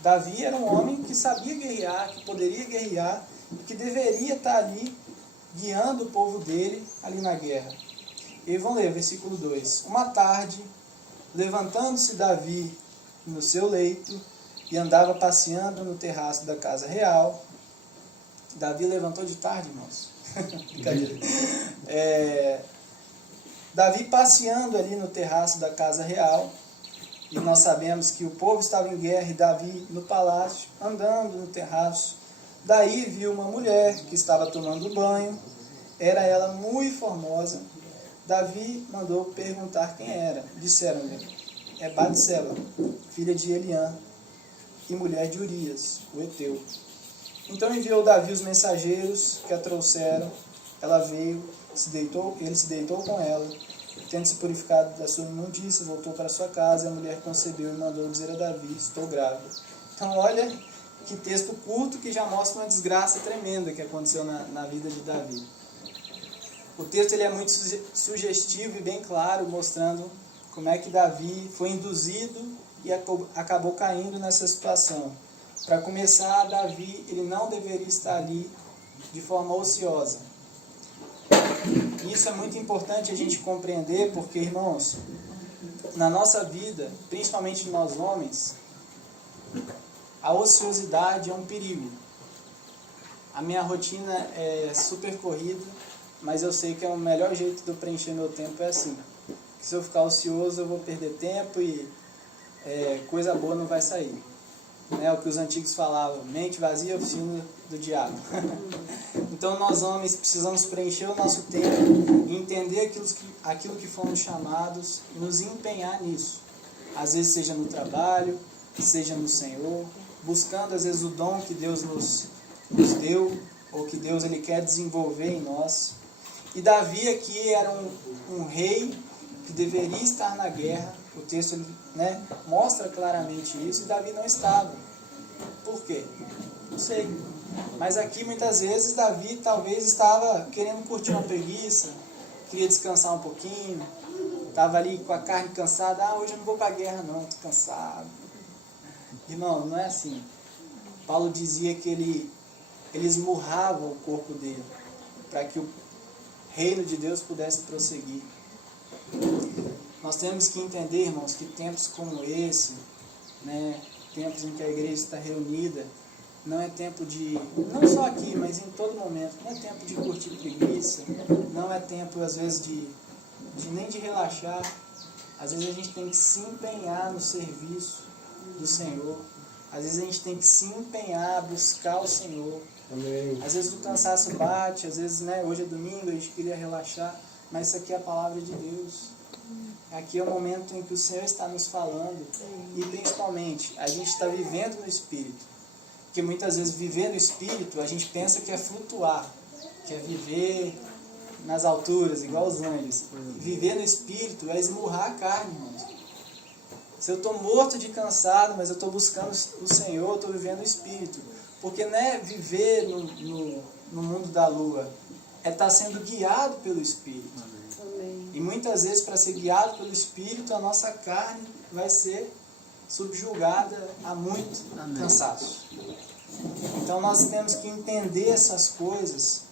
Davi era um homem que sabia guerrear, que poderia guerrear, e que deveria estar ali, guiando o povo dele ali na guerra. E vamos ler, versículo 2. Uma tarde, levantando-se Davi no seu leito, e andava passeando no terraço da casa real. Davi levantou de tarde, irmãos. Davi passeando ali no terraço da casa real, e nós sabemos que o povo estava em guerra, e Davi no palácio, andando no terraço. Daí viu uma mulher que estava tomando banho, era ela muito formosa. Davi mandou perguntar quem era. Disseram-lhe, é Batseba, filha de Eliã, e mulher de Urias, o heteu. Então enviou Davi os mensageiros que a trouxeram. Ela veio, ele se deitou com ela, tendo se purificado da sua imundícia, voltou para sua casa, e a mulher concebeu e mandou dizer a Davi, estou grávida. Então olha que texto curto que já mostra uma desgraça tremenda que aconteceu na vida de Davi. O texto ele é muito sugestivo e bem claro, mostrando como é que Davi foi induzido e acabou caindo nessa situação. Para começar, Davi ele não deveria estar ali de forma ociosa. Isso é muito importante a gente compreender, porque, irmãos, na nossa vida, principalmente nós homens, a ociosidade é um perigo. A minha rotina é super corrida, mas eu sei que o melhor jeito de eu preencher meu tempo é assim. Se eu ficar ocioso, eu vou perder tempo e coisa boa não vai sair. É o que os antigos falavam, mente vazia, oficina do diabo. Então nós homens precisamos preencher o nosso tempo e entender aquilo que fomos chamados e nos empenhar nisso. Às vezes seja no trabalho, seja no Senhor, buscando às vezes o dom que Deus nos deu, ou que Deus ele quer desenvolver em nós. E Davi aqui era um rei que deveria estar na guerra. O texto mostra claramente isso, e Davi não estava. Por quê? Não sei. Mas aqui muitas vezes Davi talvez estava querendo curtir uma preguiça, queria descansar um pouquinho, estava ali com a carne cansada, hoje eu não vou para a guerra não, estou cansado. Irmão, não é assim. Paulo dizia que ele esmurrava o corpo dele, para que o reino de Deus pudesse prosseguir. Nós temos que entender, irmãos, que tempos como esse, tempos em que a igreja está reunida, não é tempo de, não só aqui, mas em todo momento, não é tempo de curtir preguiça, não é tempo, às vezes, nem de relaxar. Às vezes a gente tem que se empenhar no serviço do Senhor. Às vezes a gente tem que se empenhar a buscar o Senhor. Amém. Às vezes o cansaço bate, às vezes, hoje é domingo, a gente queria relaxar, mas isso aqui é a palavra de Deus. Aqui é o momento em que o Senhor está nos falando, e principalmente, a gente está vivendo no Espírito. Porque muitas vezes viver no Espírito, a gente pensa que é flutuar, que é viver nas alturas, igual os anjos. Viver no Espírito é esmurrar a carne, irmãos. Se eu estou morto de cansado, mas eu estou buscando o Senhor, eu estou vivendo no Espírito. Porque não é viver no mundo da lua, é estar sendo guiado pelo Espírito. Amém. E muitas vezes, para ser guiado pelo Espírito, a nossa carne vai ser subjugada a muito cansaço. Então nós temos que entender essas coisas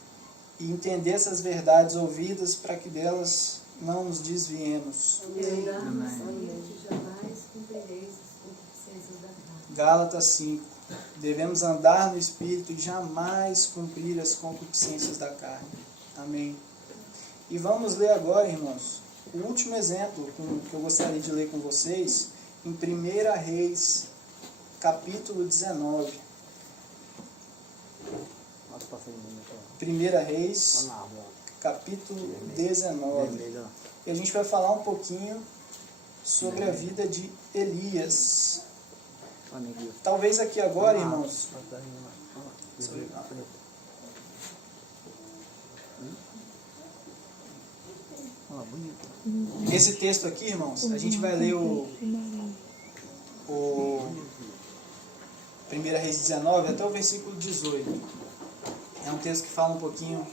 e entender essas verdades ouvidas para que delas não nos desviemos. Jamais cumprireis as concupiscências da carne. Gálatas 5. Devemos andar no Espírito e jamais cumprir as concupiscências da carne. Amém. E vamos ler agora, irmãos, o último exemplo que eu gostaria de ler com vocês, em 1 Reis, capítulo 19. 1 Reis, capítulo 19. E a gente vai falar um pouquinho sobre a vida de Elias. Talvez aqui agora, irmãos, esse texto aqui, irmãos, a gente vai ler o 1 Reis 19 até o versículo 18. É um texto que fala um pouquinho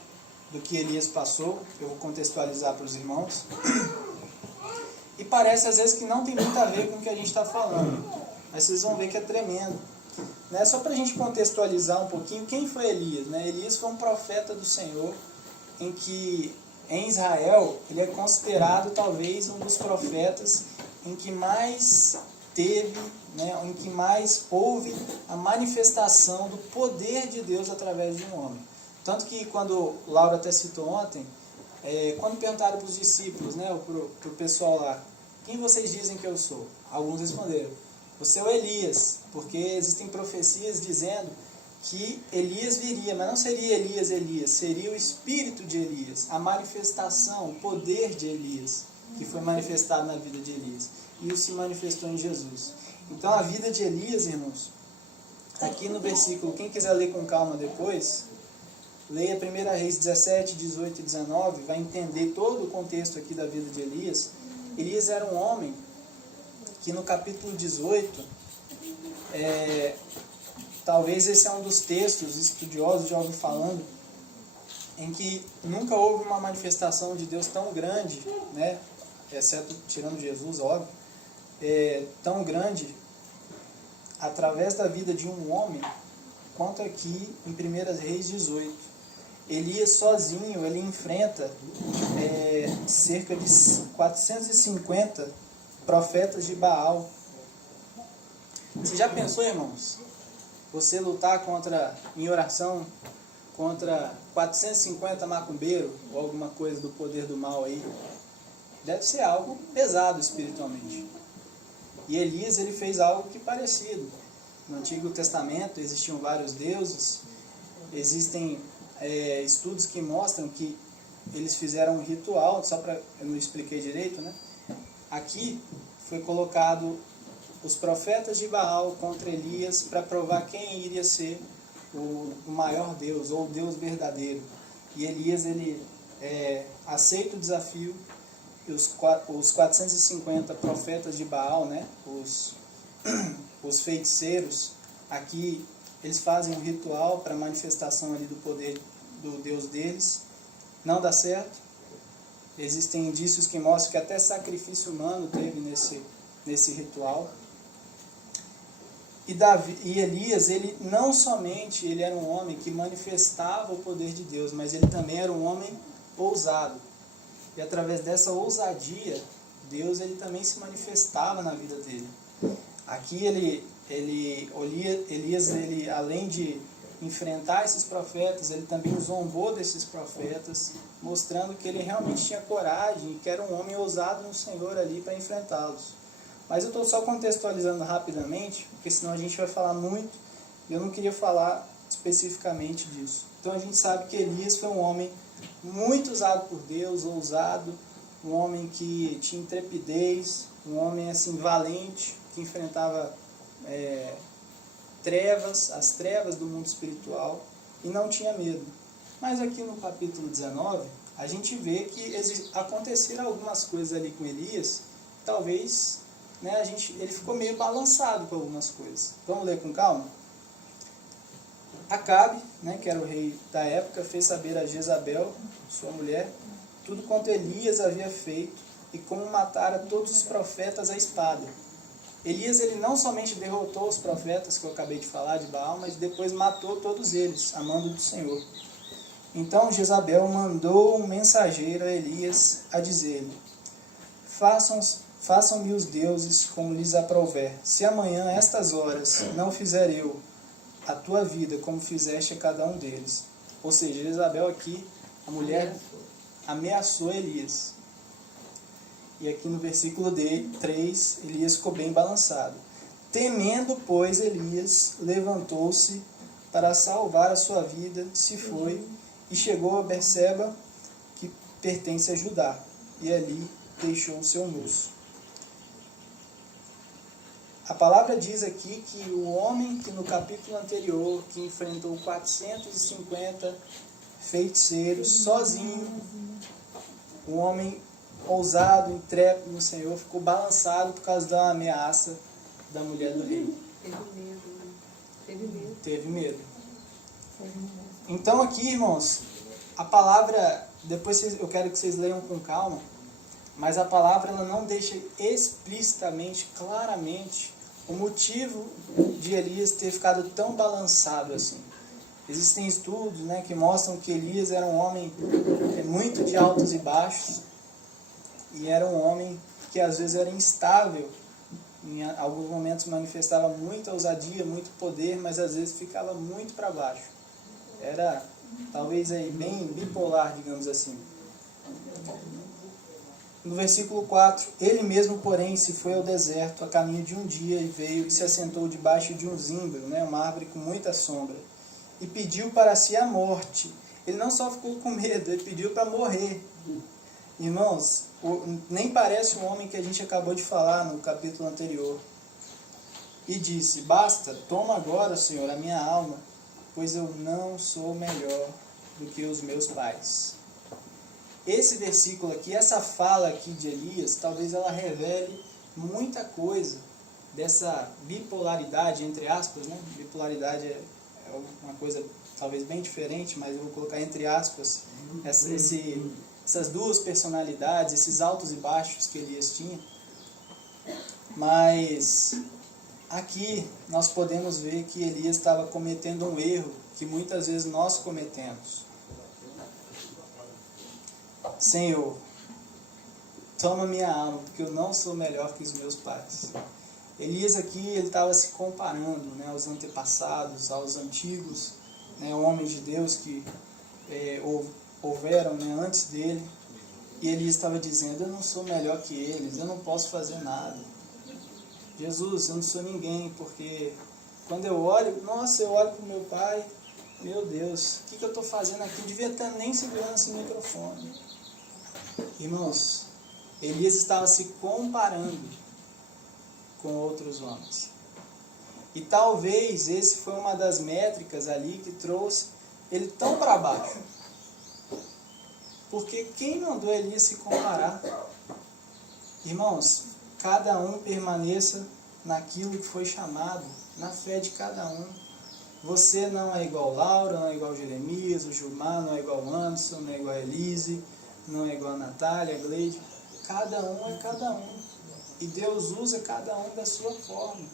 do que Elias passou. Eu vou contextualizar para os irmãos. E parece às vezes que não tem muito a ver com o que a gente está falando, mas vocês vão ver que é tremendo. Né? Só para a gente contextualizar um pouquinho, quem foi Elias? Né? Elias foi um profeta do Senhor, em que em Israel ele é considerado talvez um dos profetas em que mais teve, né, em que mais houve a manifestação do poder de Deus através de um homem. Tanto que quando Laura até citou ontem, quando perguntaram para os discípulos, né, para o pessoal lá, quem vocês dizem que eu sou? Alguns responderam, você é o Elias, porque existem profecias dizendo que Elias viria, mas não seria Elias, seria o espírito de Elias, a manifestação, o poder de Elias, que foi manifestado na vida de Elias. E isso se manifestou em Jesus. Então a vida de Elias, irmãos, aqui no versículo, quem quiser ler com calma depois, leia 1 Reis 17, 18 e 19, vai entender todo o contexto aqui da vida de Elias. Elias era um homem que no capítulo 18, talvez esse é um dos textos, estudiosos já ouvem falando, em que nunca houve uma manifestação de Deus tão grande, né, exceto tirando Jesus, óbvio, tão grande, através da vida de um homem, quanto aqui em 1 Reis 18. Elias sozinho, ele enfrenta cerca de 450 profetas de Baal. Você já pensou, irmãos, você lutar em oração contra 450 macumbeiros ou alguma coisa do poder do mal aí? Deve ser algo pesado espiritualmente. E Elias, ele fez algo que parecido. No Antigo Testamento existiam vários deuses, existem estudos que mostram que eles fizeram um ritual, só para eu não expliquei direito, né? Aqui foi colocado os profetas de Baal contra Elias para provar quem iria ser o maior Deus, ou o Deus verdadeiro. E Elias, ele aceita o desafio, e os 450 profetas de Baal, né? Os feiticeiros, aqui eles fazem um ritual para manifestação ali do poder do Deus deles. Não dá certo. Existem indícios que mostram que até sacrifício humano teve nesse ritual. E Elias, ele não somente ele era um homem que manifestava o poder de Deus, mas ele também era um homem ousado. E através dessa ousadia, Deus ele também se manifestava na vida dele. Aqui Elias, ele, além de enfrentar esses profetas, ele também zombou desses profetas, mostrando que ele realmente tinha coragem e que era um homem ousado no Senhor ali para enfrentá-los. Mas eu estou só contextualizando rapidamente, porque senão a gente vai falar muito, e eu não queria falar especificamente disso. Então a gente sabe que Elias foi um homem muito usado por Deus, ousado, um homem que tinha intrepidez, um homem assim valente, que enfrentava as trevas do mundo espiritual e não tinha medo. Mas aqui no capítulo 19, a gente vê que aconteceram algumas coisas ali com Elias, talvez, né, ele ficou meio balançado com algumas coisas. Vamos ler com calma? Acabe, né, que era o rei da época, fez saber a Jezabel, sua mulher, tudo quanto Elias havia feito e como matara todos os profetas à espada. Elias, ele não somente derrotou os profetas que eu acabei de falar de Baal, mas depois matou todos eles, a mando do Senhor. Então Jezabel mandou um mensageiro a Elias a dizer-lhe: façam-me os deuses como lhes aprouver. Se amanhã, a estas horas, não fizer eu a tua vida como fizeste a cada um deles. Ou seja, Jezabel aqui, a mulher ameaçou Elias. E aqui no versículo 3, Elias ficou bem balançado. Temendo, pois, Elias levantou-se para salvar a sua vida, se foi e chegou a Berseba, que pertence a Judá, e ali deixou o seu moço. A palavra diz aqui que o homem que no capítulo anterior, que enfrentou 450 feiticeiros sozinho, um homem ousado, intrépido no Senhor, ficou balançado por causa da ameaça da mulher do rei. Teve medo. Então aqui, irmãos, a palavra, depois eu quero que vocês leiam com calma, mas a palavra ela não deixa explicitamente, claramente, o motivo de Elias ter ficado tão balançado assim. Existem estudos, né, que mostram que Elias era um homem muito de altos e baixos, e era um homem que às vezes era instável, em alguns momentos manifestava muita ousadia, muito poder, mas às vezes ficava muito para baixo. Era talvez aí bem bipolar, digamos assim. No versículo 4, ele mesmo, porém, se foi ao deserto a caminho de um dia e veio e se assentou debaixo de um zimbro, né, uma árvore com muita sombra, e pediu para si a morte. Ele não só ficou com medo, ele pediu para morrer. Irmãos, nem parece o homem que a gente acabou de falar no capítulo anterior. E disse: basta, toma agora, Senhor, a minha alma, pois eu não sou melhor do que os meus pais. Esse versículo aqui, essa fala aqui de Elias, talvez ela revele muita coisa dessa bipolaridade, entre aspas, né? Bipolaridade é uma coisa talvez bem diferente, mas eu vou colocar entre aspas essas duas personalidades, esses altos e baixos que Elias tinha. Mas aqui nós podemos ver que Elias estava cometendo um erro que muitas vezes nós cometemos. Senhor, toma minha alma, porque eu não sou melhor que os meus pais. Elias aqui, ele estava se comparando, né, aos antepassados, aos antigos, né, homens de Deus que houveram, né, antes dele. E Elias estava dizendo: eu não sou melhor que eles, eu não posso fazer nada. Jesus, eu não sou ninguém, porque quando eu olho, nossa, eu olho para o meu pai, meu Deus, o que eu estou fazendo aqui? Eu devia estar nem segurando esse microfone. Irmãos, Elias estava se comparando com outros homens. E talvez esse foi uma das métricas ali que trouxe ele tão para baixo. Porque quem mandou Elias se comparar? Irmãos, cada um permaneça naquilo que foi chamado, na fé de cada um. Você não é igual Laura, não é igual Jeremias, o Gilmar não é igual Anderson, não é igual Elise, não é igual a Natália, a Gleide. Cada um é cada um. E Deus usa cada um da sua forma.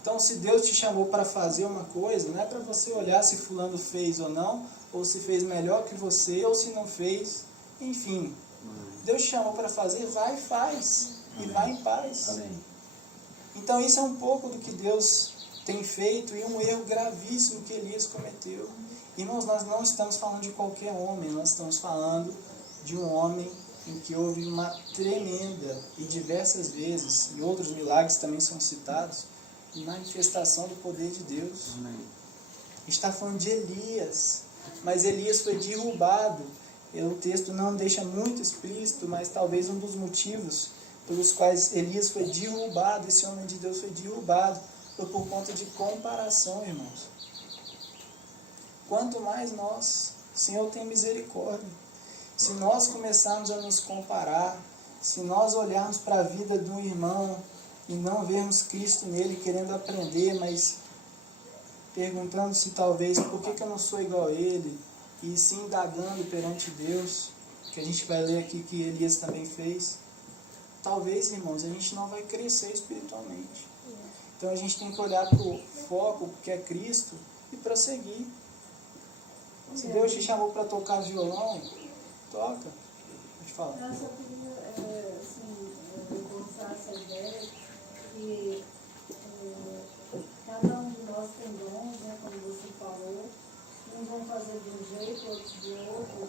Então, se Deus te chamou para fazer uma coisa, não é para você olhar se fulano fez ou não, ou se fez melhor que você, ou se não fez. Enfim, Deus te chamou para fazer, vai e faz. E vai em paz. Amém. Então, isso é um pouco do que Deus tem feito e um erro gravíssimo que Elias cometeu. Irmãos, nós não estamos falando de qualquer homem, nós estamos falando de um homem em que houve uma tremenda e diversas vezes, e outros milagres também são citados, manifestação do poder de Deus. Amém. Está falando de Elias, mas Elias foi derrubado. O texto não deixa muito explícito, mas talvez um dos motivos pelos quais Elias foi derrubado, esse homem de Deus foi derrubado, foi por conta de comparação, irmãos. Quanto mais nós, o Senhor tem misericórdia. Se nós começarmos a nos comparar, se nós olharmos para a vida de um irmão e não vermos Cristo nele, querendo aprender, mas perguntando se talvez por que eu não sou igual a ele, e se indagando perante Deus, que a gente vai ler aqui que Elias também fez, talvez, irmãos, a gente não vai crescer espiritualmente. Então a gente tem que olhar para o foco, que é Cristo, e prosseguir. Se Deus te chamou para tocar violão, toca. Pode falar. Eu só queria reforçar essa ideia que cada um de nós tem dons, né, como fazer de um jeito, outros de outro.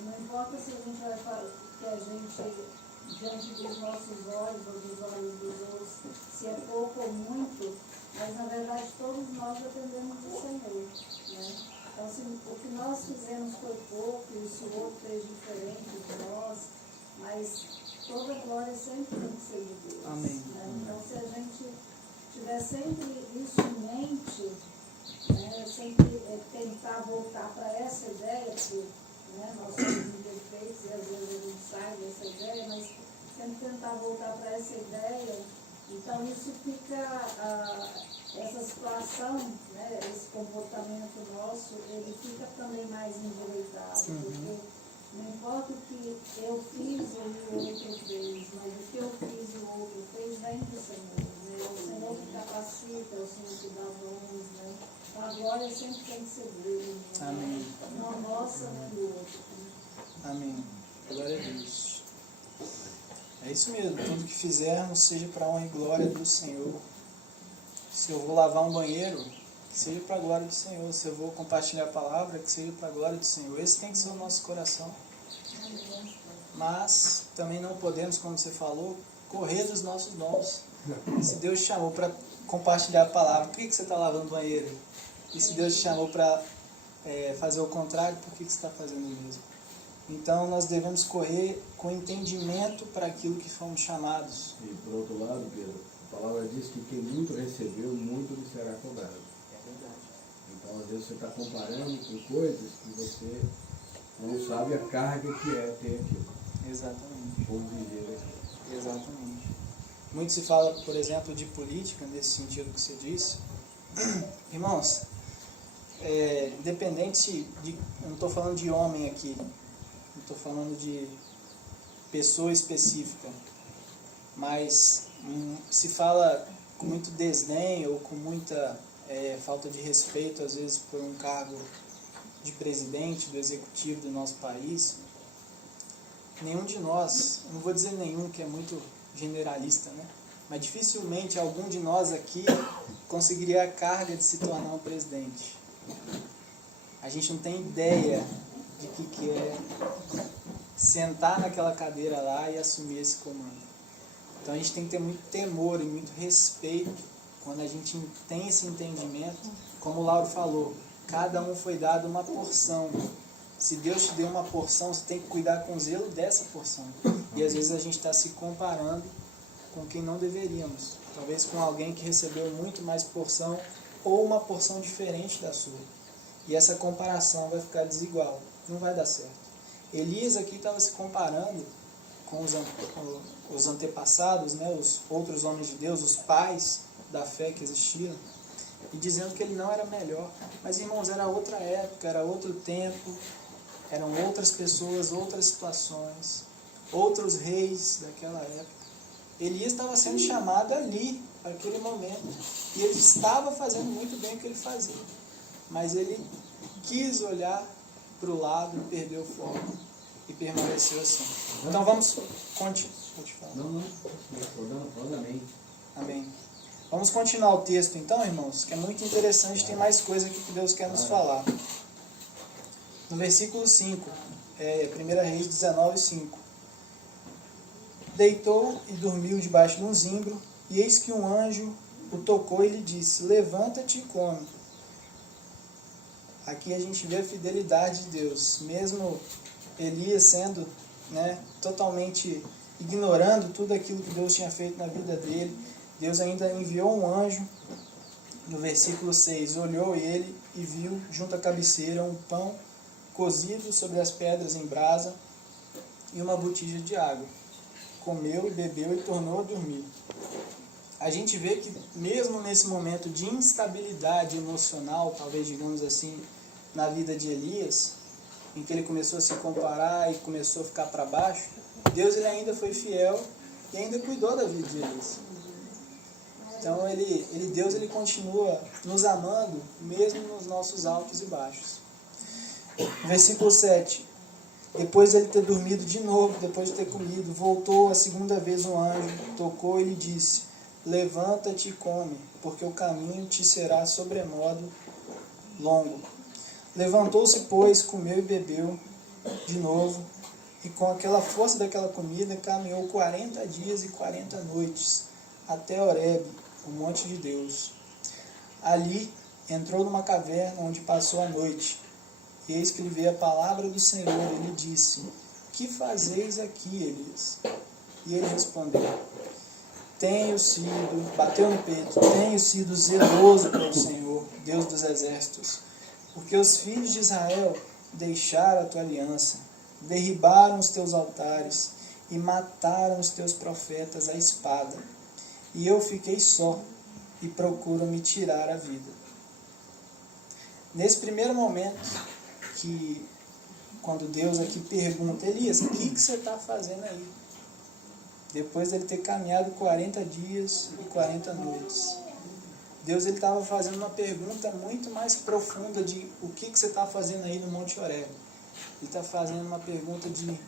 Não importa se a gente vai fazer, que a gente, diante dos nossos olhos ou dos olhos dos outros, se é pouco ou muito, mas na verdade todos nós dependemos do Senhor, né? Então, se o que nós fizemos foi pouco e se o outro fez diferente de nós, mas toda a glória sempre tem que ser de Deus. Amém. Né? Então, se a gente tiver sempre isso em mente, né, sempre tentar voltar para essa ideia, porque nós somos imperfeitos e às vezes a gente sai dessa ideia, mas sempre tentar voltar para essa ideia, então isso fica, essa situação, né, esse comportamento nosso, ele fica também mais endireitado, porque não importa o que eu fiz ou o outro fez, mas o que eu fiz e o outro fez vem do Senhor, né? É o Senhor que capacita, é o Senhor que dá dons, né? Então a glória sempre tem que ser dele, né? Amém. Não nossa nem do outro. Amém. Glória a Deus. É isso mesmo, tudo que fizermos seja para a honra e glória do Senhor. Se eu vou lavar um banheiro, que seja para a glória do Senhor. Se eu vou compartilhar a palavra, que seja para a glória do Senhor. Esse tem que ser o nosso coração. Mas também não podemos, como você falou, correr dos nossos dons. Se Deus te chamou para compartilhar a palavra, por que você está lavando o banheiro? E se Deus te chamou para fazer o contrário, por que você está fazendo o mesmo? Então nós devemos correr com entendimento para aquilo que fomos chamados. E por outro lado, Pedro, a palavra diz que quem muito recebeu, muito lhe será cobrado. É verdade. Então às vezes você está comparando com coisas que você não sabe a carga que é ter aquilo. Exatamente. Ou viver aquilo. Exatamente. Muito se fala, por exemplo, de política, nesse sentido que você disse. Irmãos, independente de... Eu não estou falando de homem aqui. Não estou falando de pessoa específica. Mas se fala com muito desdém ou com muita falta de respeito, às vezes, por um cargo de presidente, do executivo do nosso país. Nenhum de nós, não vou dizer nenhum, que é muito generalista, né? Mas dificilmente algum de nós aqui conseguiria a carga de se tornar um presidente. A gente não tem ideia de que é sentar naquela cadeira lá e assumir esse comando. Então a gente tem que ter muito temor e muito respeito quando a gente tem esse entendimento. Como o Lauro falou, cada um foi dado uma porção. Se Deus te deu uma porção, você tem que cuidar com zelo dessa porção. E às vezes a gente está se comparando com quem não deveríamos. Talvez com alguém que recebeu muito mais porção ou uma porção diferente da sua. E essa comparação vai ficar desigual. Não vai dar certo. Elias aqui estava se comparando com os antepassados, né, os outros homens de Deus, os pais da fé que existiram, e dizendo que ele não era melhor. Mas, irmãos, era outra época, era outro tempo, eram outras pessoas, outras situações, outros reis daquela época. Elias estava sendo chamado ali, para aquele momento, e ele estava fazendo muito bem o que ele fazia, mas ele quis olhar para o lado, perdeu o foco e permaneceu assim. Então vamos continuar. Não, estou dando amém. Amém. Vamos continuar o texto então, irmãos, que é muito interessante, tem mais coisa aqui que Deus quer nos falar. No versículo 5, 1 Reis 19, 5. Deitou e dormiu debaixo de um zimbro, e eis que um anjo o tocou e lhe disse: levanta-te e come. Aqui a gente vê a fidelidade de Deus, mesmo Elias sendo, totalmente ignorando tudo aquilo que Deus tinha feito na vida dele. Deus ainda enviou um anjo. No versículo 6, olhou ele e viu junto à cabeceira um pão cozido sobre as pedras em brasa e uma botija de água. Comeu e bebeu e tornou a dormir. A gente vê que mesmo nesse momento de instabilidade emocional, talvez digamos assim, na vida de Elias, em que ele começou a se comparar e começou a ficar para baixo, Deus ele ainda foi fiel e ainda cuidou da vida de Elias. Então Deus ele continua nos amando mesmo nos nossos altos e baixos. Versículo 7. Depois de ele ter dormido de novo, depois de ter comido, voltou a segunda vez um anjo, tocou e lhe disse: levanta-te e come, porque o caminho te será sobremodo longo. Levantou-se, pois, comeu e bebeu de novo, e com aquela força daquela comida caminhou 40 dias e 40 noites, até Horebe, o monte de Deus. Ali entrou numa caverna onde passou a noite. E eis que lhe veio a palavra do Senhor, e lhe disse: que fazeis aqui, Elias? E ele respondeu: bateu no peito, tenho sido zeloso pelo Senhor, Deus dos exércitos, porque os filhos de Israel deixaram a tua aliança, derribaram os teus altares e mataram os teus profetas à espada. E eu fiquei só e procuro me tirar a vida. Nesse primeiro momento, quando Deus aqui pergunta: Elias, o que você está fazendo aí? Depois de ele ter caminhado 40 dias e 40 noites. Deus estava fazendo uma pergunta muito mais profunda de o que você está fazendo aí no Monte Horebe. Ele está fazendo uma pergunta de o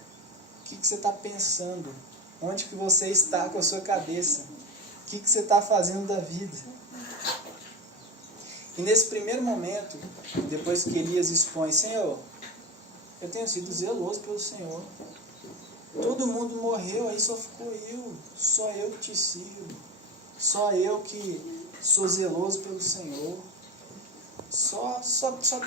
que você está pensando, onde que você está com a sua cabeça, o que você está fazendo da vida. E nesse primeiro momento, depois que Elias expõe: Senhor, eu tenho sido zeloso pelo Senhor. Todo mundo morreu, aí só ficou eu. Só eu que te sirvo. Só eu que sou zeloso pelo Senhor. Só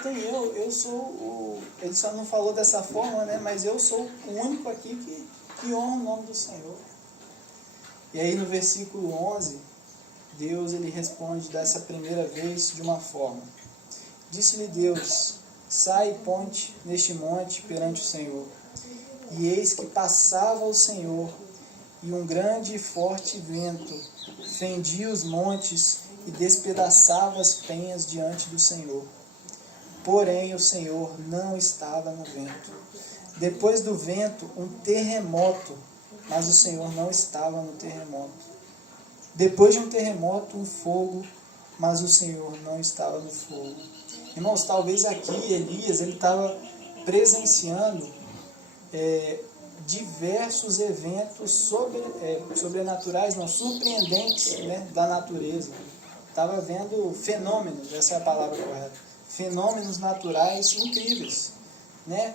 tem eu. Eu sou o... Ele só não falou dessa forma, né? Mas eu sou o único aqui que honra o nome do Senhor. E aí no versículo 11, Deus ele responde dessa primeira vez de uma forma. Disse-lhe Deus: sai e ponte neste monte perante o Senhor. E eis que passava o Senhor, e um grande e forte vento fendia os montes e despedaçava as penhas diante do Senhor. Porém o Senhor não estava no vento. Depois do vento, um terremoto, mas o Senhor não estava no terremoto. Depois de um terremoto, um fogo, mas o Senhor não estava no fogo. Irmãos, talvez aqui Elias ele estava presenciando diversos eventos sobrenaturais, não, surpreendentes, né, da natureza. Estava vendo fenômenos, essa é a palavra correta, fenômenos naturais incríveis, né?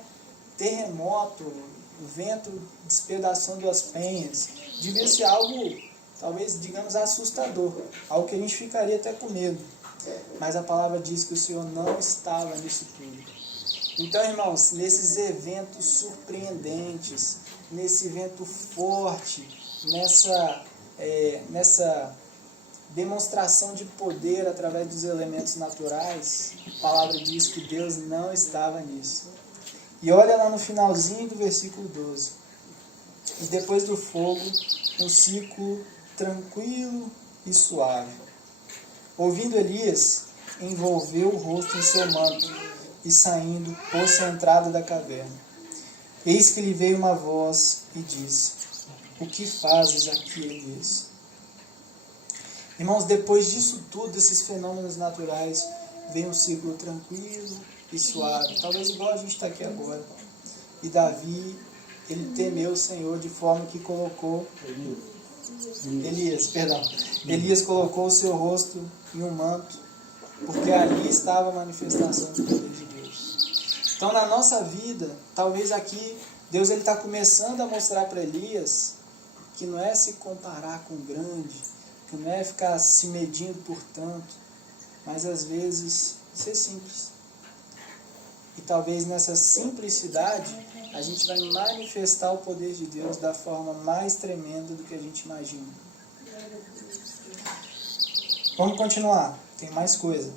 Terremoto, o vento despedaçando as penhas. Devia ser algo, talvez, digamos, assustador, algo que a gente ficaria até com medo. Mas a palavra diz que o Senhor não estava nisso tudo. Então, irmãos, nesses eventos surpreendentes, nesse vento forte, nessa demonstração de poder através dos elementos naturais, a palavra diz que Deus não estava nisso. E olha lá no finalzinho do versículo 12. E depois do fogo, um ciclo tranquilo e suave. Ouvindo Elias, envolveu o rosto em seu manto, e saindo, pôs-se à entrada da caverna. Eis que lhe veio uma voz e disse: o que fazes aqui, Elias? Irmãos, depois disso tudo, desses fenômenos naturais, vem um ciclo tranquilo e suave, talvez igual a gente está aqui agora. E Davi, ele temeu o Senhor de forma que colocou... Elias colocou o seu rosto em um manto, porque ali estava a manifestação do poder de Deus. Então, na nossa vida, talvez aqui, Deus está começando a mostrar para Elias que não é se comparar com o grande, que não é ficar se medindo por tanto, mas às vezes ser simples. E talvez nessa simplicidade, a gente vai manifestar o poder de Deus da forma mais tremenda do que a gente imagina. Vamos continuar, tem mais coisa.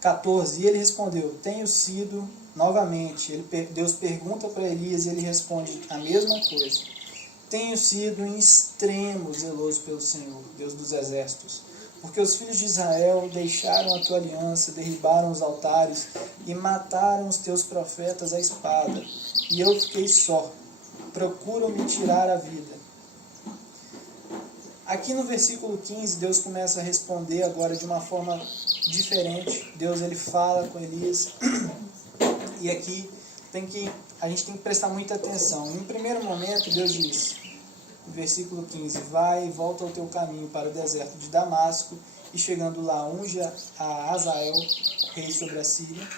14, e ele respondeu: tenho sido, novamente, Deus pergunta para Elias e ele responde a mesma coisa. Tenho sido em extremo zeloso pelo Senhor, Deus dos exércitos, porque os filhos de Israel deixaram a tua aliança, derribaram os altares e mataram os teus profetas à espada, e eu fiquei só, procuram me tirar a vida. Aqui no versículo 15, Deus começa a responder agora de uma forma diferente. Deus ele fala com Elias, e aqui a gente tem que prestar muita atenção. Em um primeiro momento, Deus diz, no versículo 15, vai e volta ao teu caminho para o deserto de Damasco, e chegando lá, unge a Azael, rei sobre a Síria.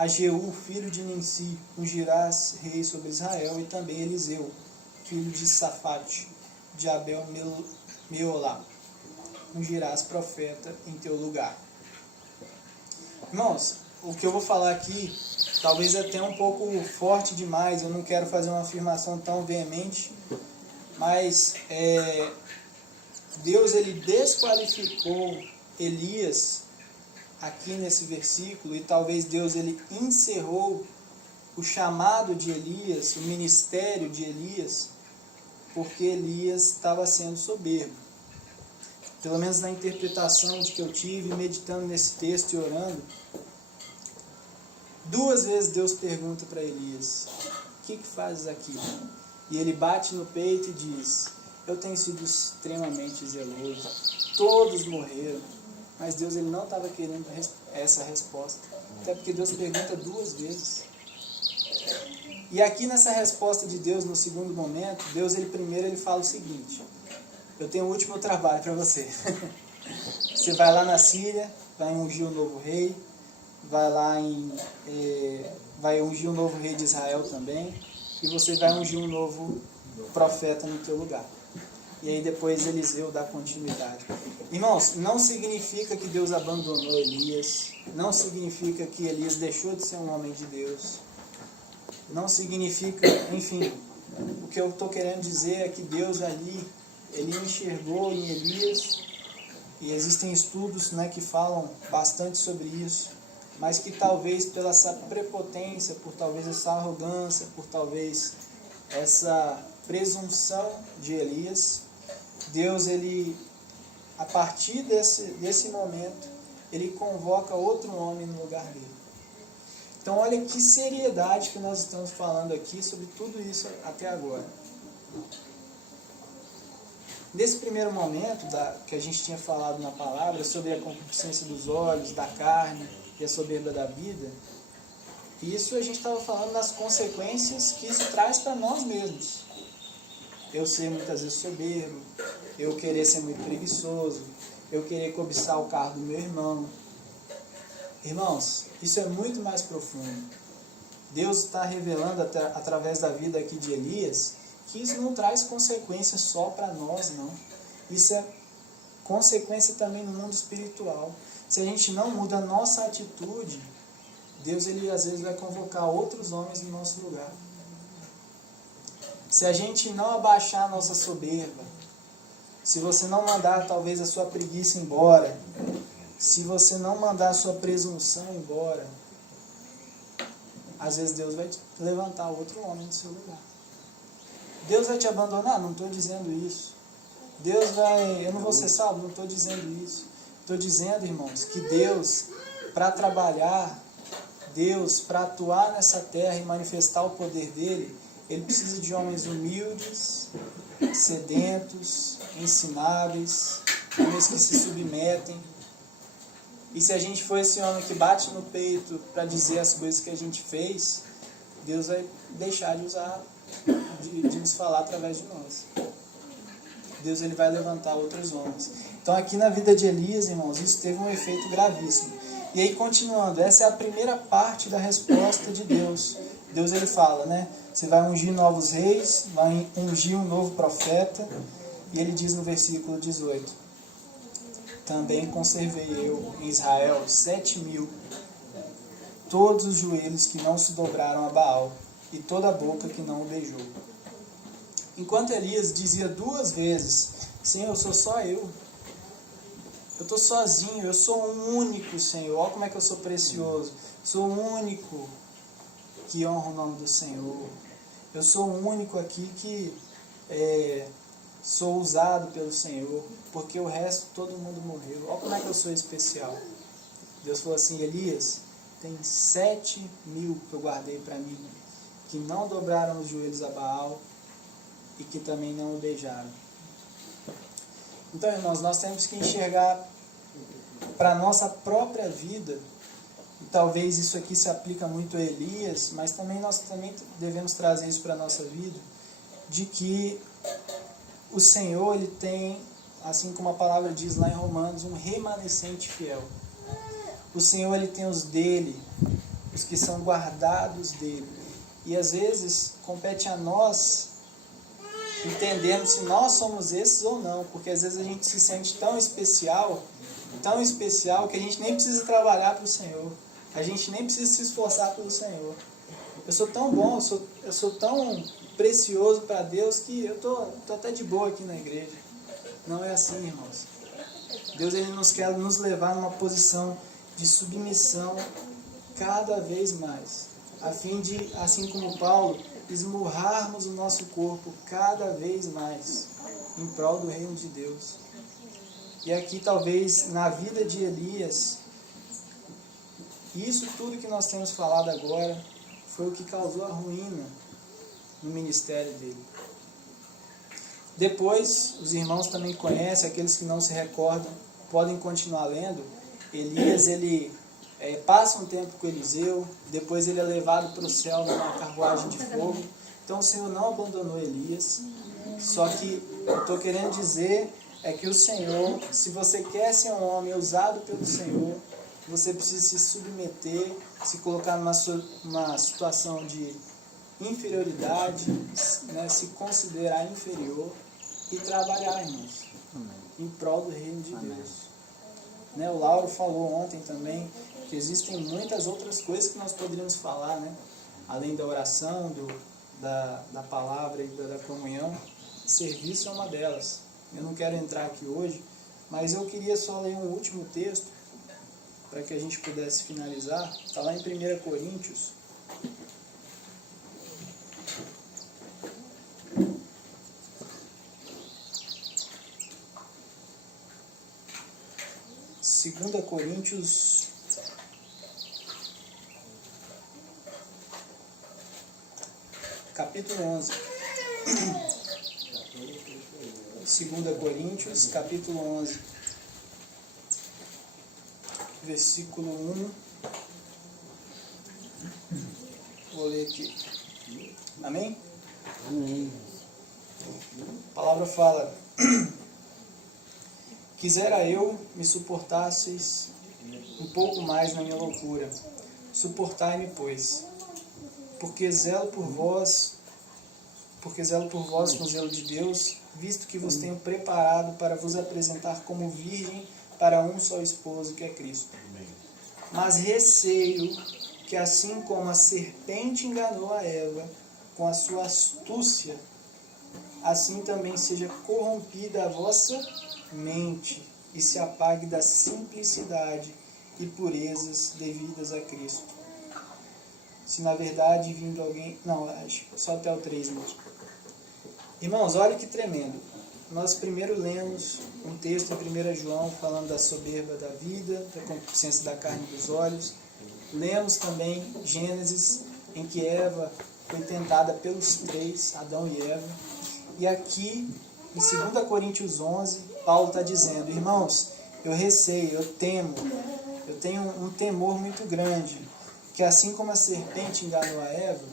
a Jeú, filho de Ninsi, ungirás rei sobre Israel, e também Eliseu, filho de Safate, de Abel Meolá, ungirás profeta em teu lugar. Irmãos, o que eu vou falar aqui talvez é até um pouco forte demais, eu não quero fazer uma afirmação tão veemente, mas Deus ele desqualificou Elias aqui nesse versículo, e talvez Deus ele encerrou o chamado de Elias, o ministério de Elias, porque Elias estava sendo soberbo. Pelo menos na interpretação de que eu tive, meditando nesse texto e orando, 2 vezes Deus pergunta para Elias: o que fazes aqui? E ele bate no peito e diz: eu tenho sido extremamente zeloso, todos morreram. Mas Deus ele não estava querendo essa resposta, até porque Deus pergunta 2 vezes. E aqui nessa resposta de Deus, no segundo momento, Deus ele primeiro fala o seguinte: eu tenho um último trabalho para você. Você vai lá na Síria, vai ungir um novo rei, vai ungir um novo rei de Israel também, e você vai ungir um novo profeta no teu lugar. E aí depois Eliseu dá continuidade. Irmãos, não significa que Deus abandonou Elias, não significa que Elias deixou de ser um homem de Deus, não significa, enfim, o que eu estou querendo dizer é que Deus ali, ele enxergou em Elias, e existem estudos, né, que falam bastante sobre isso, mas que talvez pela essa prepotência, por talvez essa arrogância, por talvez essa presunção de Elias, Deus, ele, a partir desse momento, ele convoca outro homem no lugar dele. Então olha que seriedade que nós estamos falando aqui sobre tudo isso até agora. Nesse primeiro momento que a gente tinha falado na palavra sobre a concupiscência dos olhos, da carne e a soberba da vida, isso a gente estava falando das consequências que isso traz para nós mesmos. Eu ser muitas vezes soberbo, eu querer ser muito preguiçoso, eu querer cobiçar o carro do meu irmão. Irmãos, isso é muito mais profundo. Deus está revelando através da vida aqui de Elias que isso não traz consequências só para nós, não. Isso é consequência também no mundo espiritual. Se a gente não muda a nossa atitude, Deus ele às vezes vai convocar outros homens no nosso lugar. Se a gente não abaixar a nossa soberba, se você não mandar talvez a sua preguiça embora, se você não mandar a sua presunção embora, às vezes Deus vai levantar outro homem no seu lugar. Deus vai te abandonar? Não estou dizendo isso. Deus vai... Eu não vou ser salvo? Não estou dizendo isso. Estou dizendo, irmãos, que Deus, para trabalhar, Deus, para atuar nessa terra e manifestar o poder dele, ele precisa de homens humildes, sedentos, ensináveis, homens que se submetem. E se a gente for esse homem que bate no peito para dizer as coisas que a gente fez, Deus vai deixar de usar, de nos falar através de nós. Deus ele vai levantar outros homens. Então aqui na vida de Elias, irmãos, isso teve um efeito gravíssimo. E aí continuando, essa é a primeira parte da resposta de Deus. Deus ele fala, né? Você vai ungir novos reis, vai ungir um novo profeta. E ele diz no versículo 18: também conservei eu em Israel 7.000, todos os joelhos que não se dobraram a Baal, e toda a boca que não o beijou. Enquanto Elias dizia 2 vezes: Senhor, sou só eu estou sozinho, eu sou o único, Senhor, olha como é que eu sou precioso, sou o único que honra o nome do Senhor, eu sou o único aqui que sou usado pelo Senhor, porque o resto todo mundo morreu, olha como é que eu sou especial. Deus falou assim: Elias, tem 7.000 que eu guardei para mim, que não dobraram os joelhos a Baal e que também não o beijaram. Então, irmãos, nós temos que enxergar para a nossa própria vida, e talvez isso aqui se aplica muito a Elias, mas nós também devemos trazer isso para a nossa vida, de que o Senhor ele tem, assim como a palavra diz lá em Romanos, um remanescente fiel. O Senhor ele tem os dele os que são guardados dele. E às vezes compete a nós entendermos se nós somos esses ou não, porque às vezes a gente se sente tão especial que a gente nem precisa trabalhar para o Senhor, a gente nem precisa se esforçar pelo Senhor. Eu sou tão bom, eu sou tão precioso para Deus que eu tô até de boa aqui na igreja. Não é assim, irmãos. Deus ele nos quer nos levar numa posição de submissão cada vez mais, a fim de, assim como Paulo, esmurrarmos o nosso corpo cada vez mais em prol do reino de Deus. E aqui talvez na vida de Elias, isso tudo que nós temos falado agora foi o que causou a ruína no ministério dele. Depois, os irmãos também conhecem, aqueles que não se recordam, podem continuar lendo. Elias, ele passa um tempo com Eliseu, depois ele é levado para o céu numa carruagem de fogo. Então o Senhor não abandonou Elias, só que eu estou querendo dizer é que o Senhor, se você quer ser um homem usado pelo Senhor, você precisa se submeter, se colocar numa situação de inferioridade, né, se considerar inferior e trabalhar, irmãos, em prol do reino de Deus. Né, o Lauro falou ontem também que existem muitas outras coisas que nós poderíamos falar, né, além da oração, da palavra e da comunhão. Serviço é uma delas. Eu não quero entrar aqui hoje, mas eu queria só ler um último texto para que a gente pudesse finalizar. Está lá em 1 Coríntios. Segunda Coríntios, capítulo 11. 2 Coríntios, capítulo 11, versículo 1. Vou ler aqui. Amém? Amém. A palavra fala: quisera eu me suportasseis um pouco mais na minha loucura. Suportai-me, pois, porque zelo por vós com o zelo de Deus, visto que vos tenho preparado para vos apresentar como virgem para um só esposo, que é Cristo. Mas receio que, assim como a serpente enganou a Eva com a sua astúcia, assim também seja corrompida a vossa mente e se apague da simplicidade e purezas devidas a Cristo. Se na verdade vindo alguém... Não, acho só até o 3 mesmo. Irmãos, olha que tremendo. Nós primeiro lemos um texto em 1 João falando da soberba da vida, da concupiscência da carne e dos olhos. Lemos também Gênesis, em que Eva foi tentada pelos três, Adão e Eva. E aqui, em 2 Coríntios 11, Paulo está dizendo: irmãos, eu receio, eu temo, eu tenho um temor muito grande, que assim como a serpente enganou a Eva,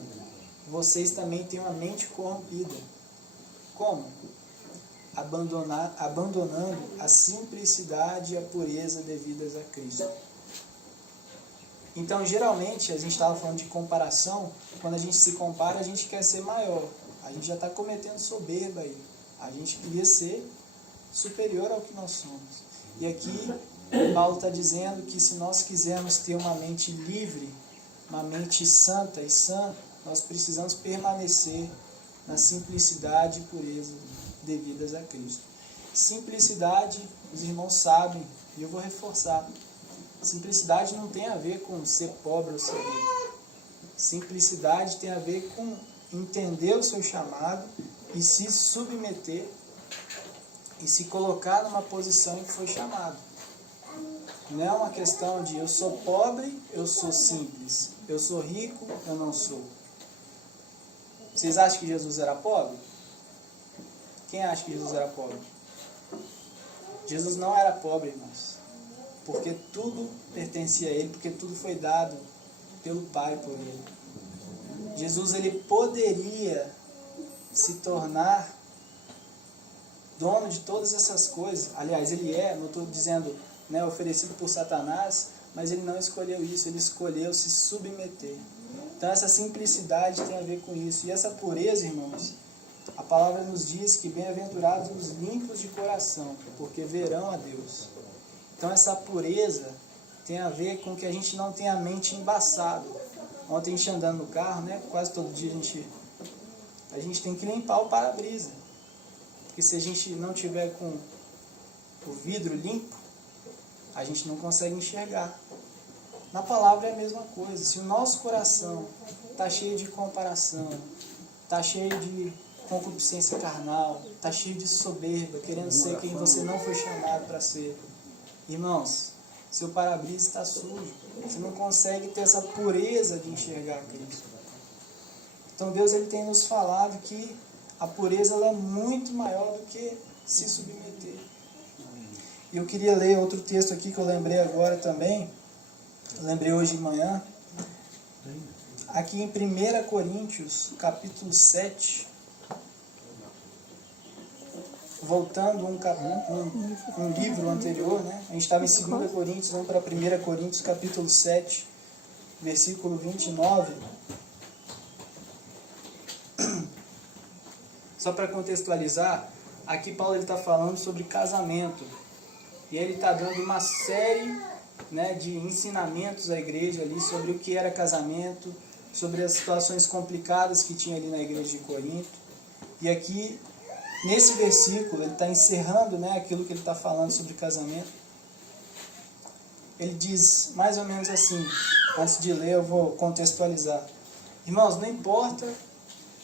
vocês também têm uma mente corrompida. Como? Abandonando a simplicidade e a pureza devidas a Cristo. Então, geralmente, a gente estava falando de comparação, quando a gente se compara, a gente quer ser maior. A gente já está cometendo soberba aí. A gente queria ser superior ao que nós somos. E aqui, Paulo está dizendo que se nós quisermos ter uma mente livre, uma mente santa e sã, nós precisamos permanecer na simplicidade e pureza devidas a Cristo. Simplicidade, os irmãos sabem, e eu vou reforçar, simplicidade não tem a ver com ser pobre ou ser rico. Simplicidade tem a ver com entender o seu chamado e se submeter e se colocar numa posição em que foi chamado. Não é uma questão de eu sou pobre, eu sou simples, eu sou rico, eu não sou. Vocês acham que Jesus era pobre? Quem acha que Jesus era pobre? Jesus não era pobre, irmãos, porque tudo pertencia a Ele, porque tudo foi dado pelo Pai por Ele. Jesus, ele poderia se tornar dono de todas essas coisas. Aliás, ele é, não estou dizendo, né, oferecido por Satanás, mas ele não escolheu isso, ele escolheu se submeter. Então essa simplicidade tem a ver com isso. E essa pureza, irmãos, a palavra nos diz que bem-aventurados os limpos de coração, porque verão a Deus. Então essa pureza tem a ver com que a gente não tenha a mente embaçada. Ontem a gente andando no carro, né, quase todo dia a gente tem que limpar o para-brisa. Porque se a gente não tiver com o vidro limpo, a gente não consegue enxergar. Na palavra é a mesma coisa. Se o nosso coração está cheio de comparação, está cheio de concupiscência carnal, está cheio de soberba, querendo ser quem você não foi chamado para ser, irmãos, seu para-brisa está sujo. Você não consegue ter essa pureza de enxergar Cristo. Então Deus ele tem nos falado que a pureza ela é muito maior do que se submeter. E eu queria ler outro texto aqui que eu lembrei agora também. Eu lembrei hoje de manhã. Aqui em 1 Coríntios, capítulo 7. Voltando um livro anterior, né? A gente estava em 2 Coríntios, vamos para 1 Coríntios, capítulo 7, versículo 29. Só para contextualizar, aqui Paulo está falando sobre casamento. E ele está dando uma série, né, de ensinamentos à igreja ali sobre o que era casamento, sobre as situações complicadas que tinha ali na igreja de Corinto. E aqui, nesse versículo, ele está encerrando, né, aquilo que ele está falando sobre casamento. Ele diz mais ou menos assim, antes de ler eu vou contextualizar. Irmãos, não importa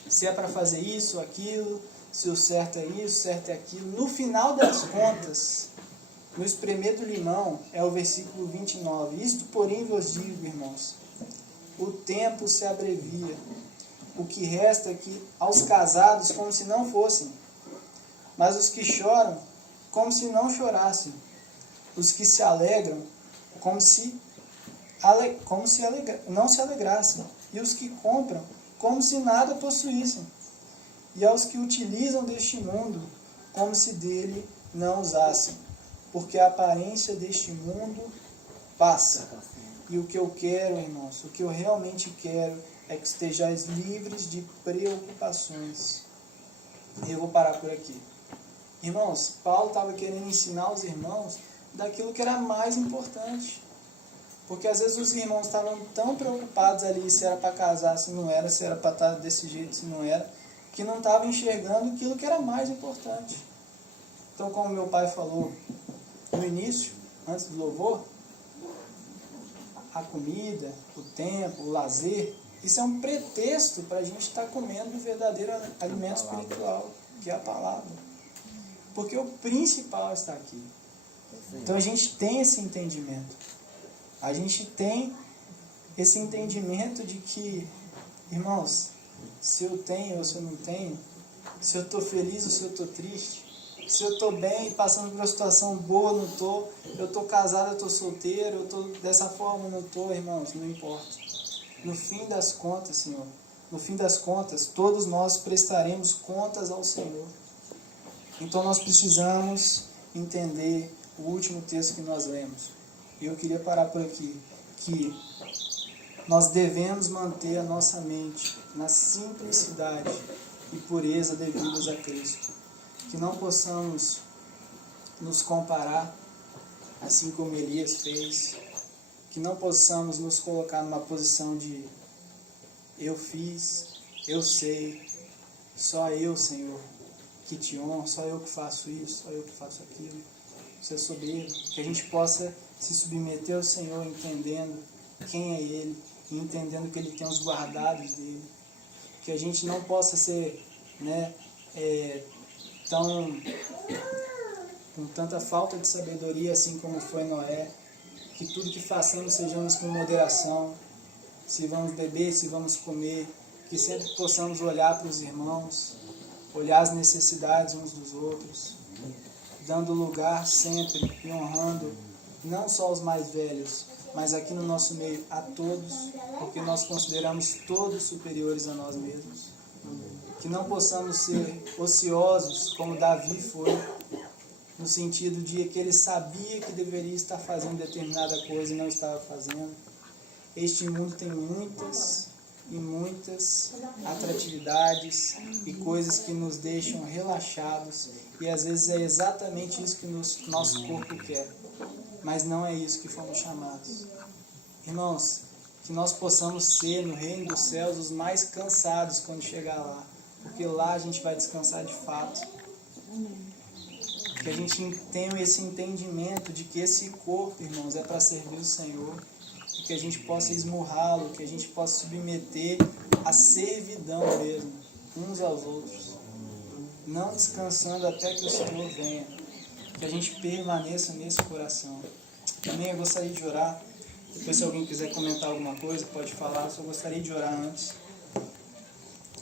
se é para fazer isso ou aquilo, se o certo é isso, o certo é aquilo. No final das contas, no espremer do limão, é o versículo 29. Isto, porém, vos digo, irmãos, o tempo se abrevia. O que resta é que aos casados como se não fossem, mas os que choram como se não chorassem, os que se alegram como se não se alegrassem, e os que compram como se nada possuíssem, e aos que utilizam deste mundo como se dele não usassem, porque a aparência deste mundo passa. E o que eu quero, irmãos, o que eu realmente quero é que estejais livres de preocupações. E eu vou parar por aqui. Irmãos, Paulo estava querendo ensinar os irmãos daquilo que era mais importante. Porque às vezes os irmãos estavam tão preocupados ali se era para casar, se não era, se era para estar desse jeito, se não era, que não estavam enxergando aquilo que era mais importante. Então, como meu pai falou no início, antes do louvor, a comida, o tempo, o lazer, isso é um pretexto para a gente estar comendo o verdadeiro alimento espiritual, que é a palavra. Porque o principal está aqui. Então a gente tem esse entendimento. A gente tem esse entendimento de que, irmãos, se eu tenho ou se eu não tenho, se eu estou feliz ou se eu estou triste, se eu estou bem e passando por uma situação boa, não estou, eu estou casado, eu estou solteiro, eu estou dessa forma, não estou, irmãos, não importa. No fim das contas, Senhor, no fim das contas, todos nós prestaremos contas ao Senhor. Então nós precisamos entender o último texto que nós lemos. E eu queria parar por aqui, que nós devemos manter a nossa mente na simplicidade e pureza devidas a Cristo. Que não possamos nos comparar, assim como Elias fez. Que não possamos nos colocar numa posição de eu fiz, eu sei, só eu, Senhor, que te honro, só eu que faço isso, só eu que faço aquilo. Isso é soberbo. Que a gente possa se submeter ao Senhor entendendo quem é Ele e entendendo que Ele tem os guardados dele. Que a gente não possa ser, né, com tanta falta de sabedoria assim como foi Noé. Que tudo que façamos sejamos com moderação, se vamos beber, se vamos comer, que sempre possamos olhar para os irmãos, olhar as necessidades uns dos outros, dando lugar sempre e honrando não só os mais velhos, mas aqui no nosso meio a todos, porque nós consideramos todos superiores a nós mesmos. Que não possamos ser ociosos como Davi foi, no sentido de que ele sabia que deveria estar fazendo determinada coisa e não estava fazendo. Este mundo tem muitas e muitas atratividades e coisas que nos deixam relaxados, e às vezes é exatamente isso que o nosso corpo quer, mas não é isso que fomos chamados. Irmãos, que nós possamos ser no reino dos céus os mais cansados quando chegar lá, porque lá a gente vai descansar de fato. Que a gente tenha esse entendimento de que esse corpo, irmãos, é para servir o Senhor, e que a gente possa esmurrá-lo, que a gente possa submeter à servidão mesmo, uns aos outros, não descansando até que o Senhor venha, que a gente permaneça nesse coração. Também eu gostaria de orar, depois se alguém quiser comentar alguma coisa, pode falar, só gostaria de orar antes.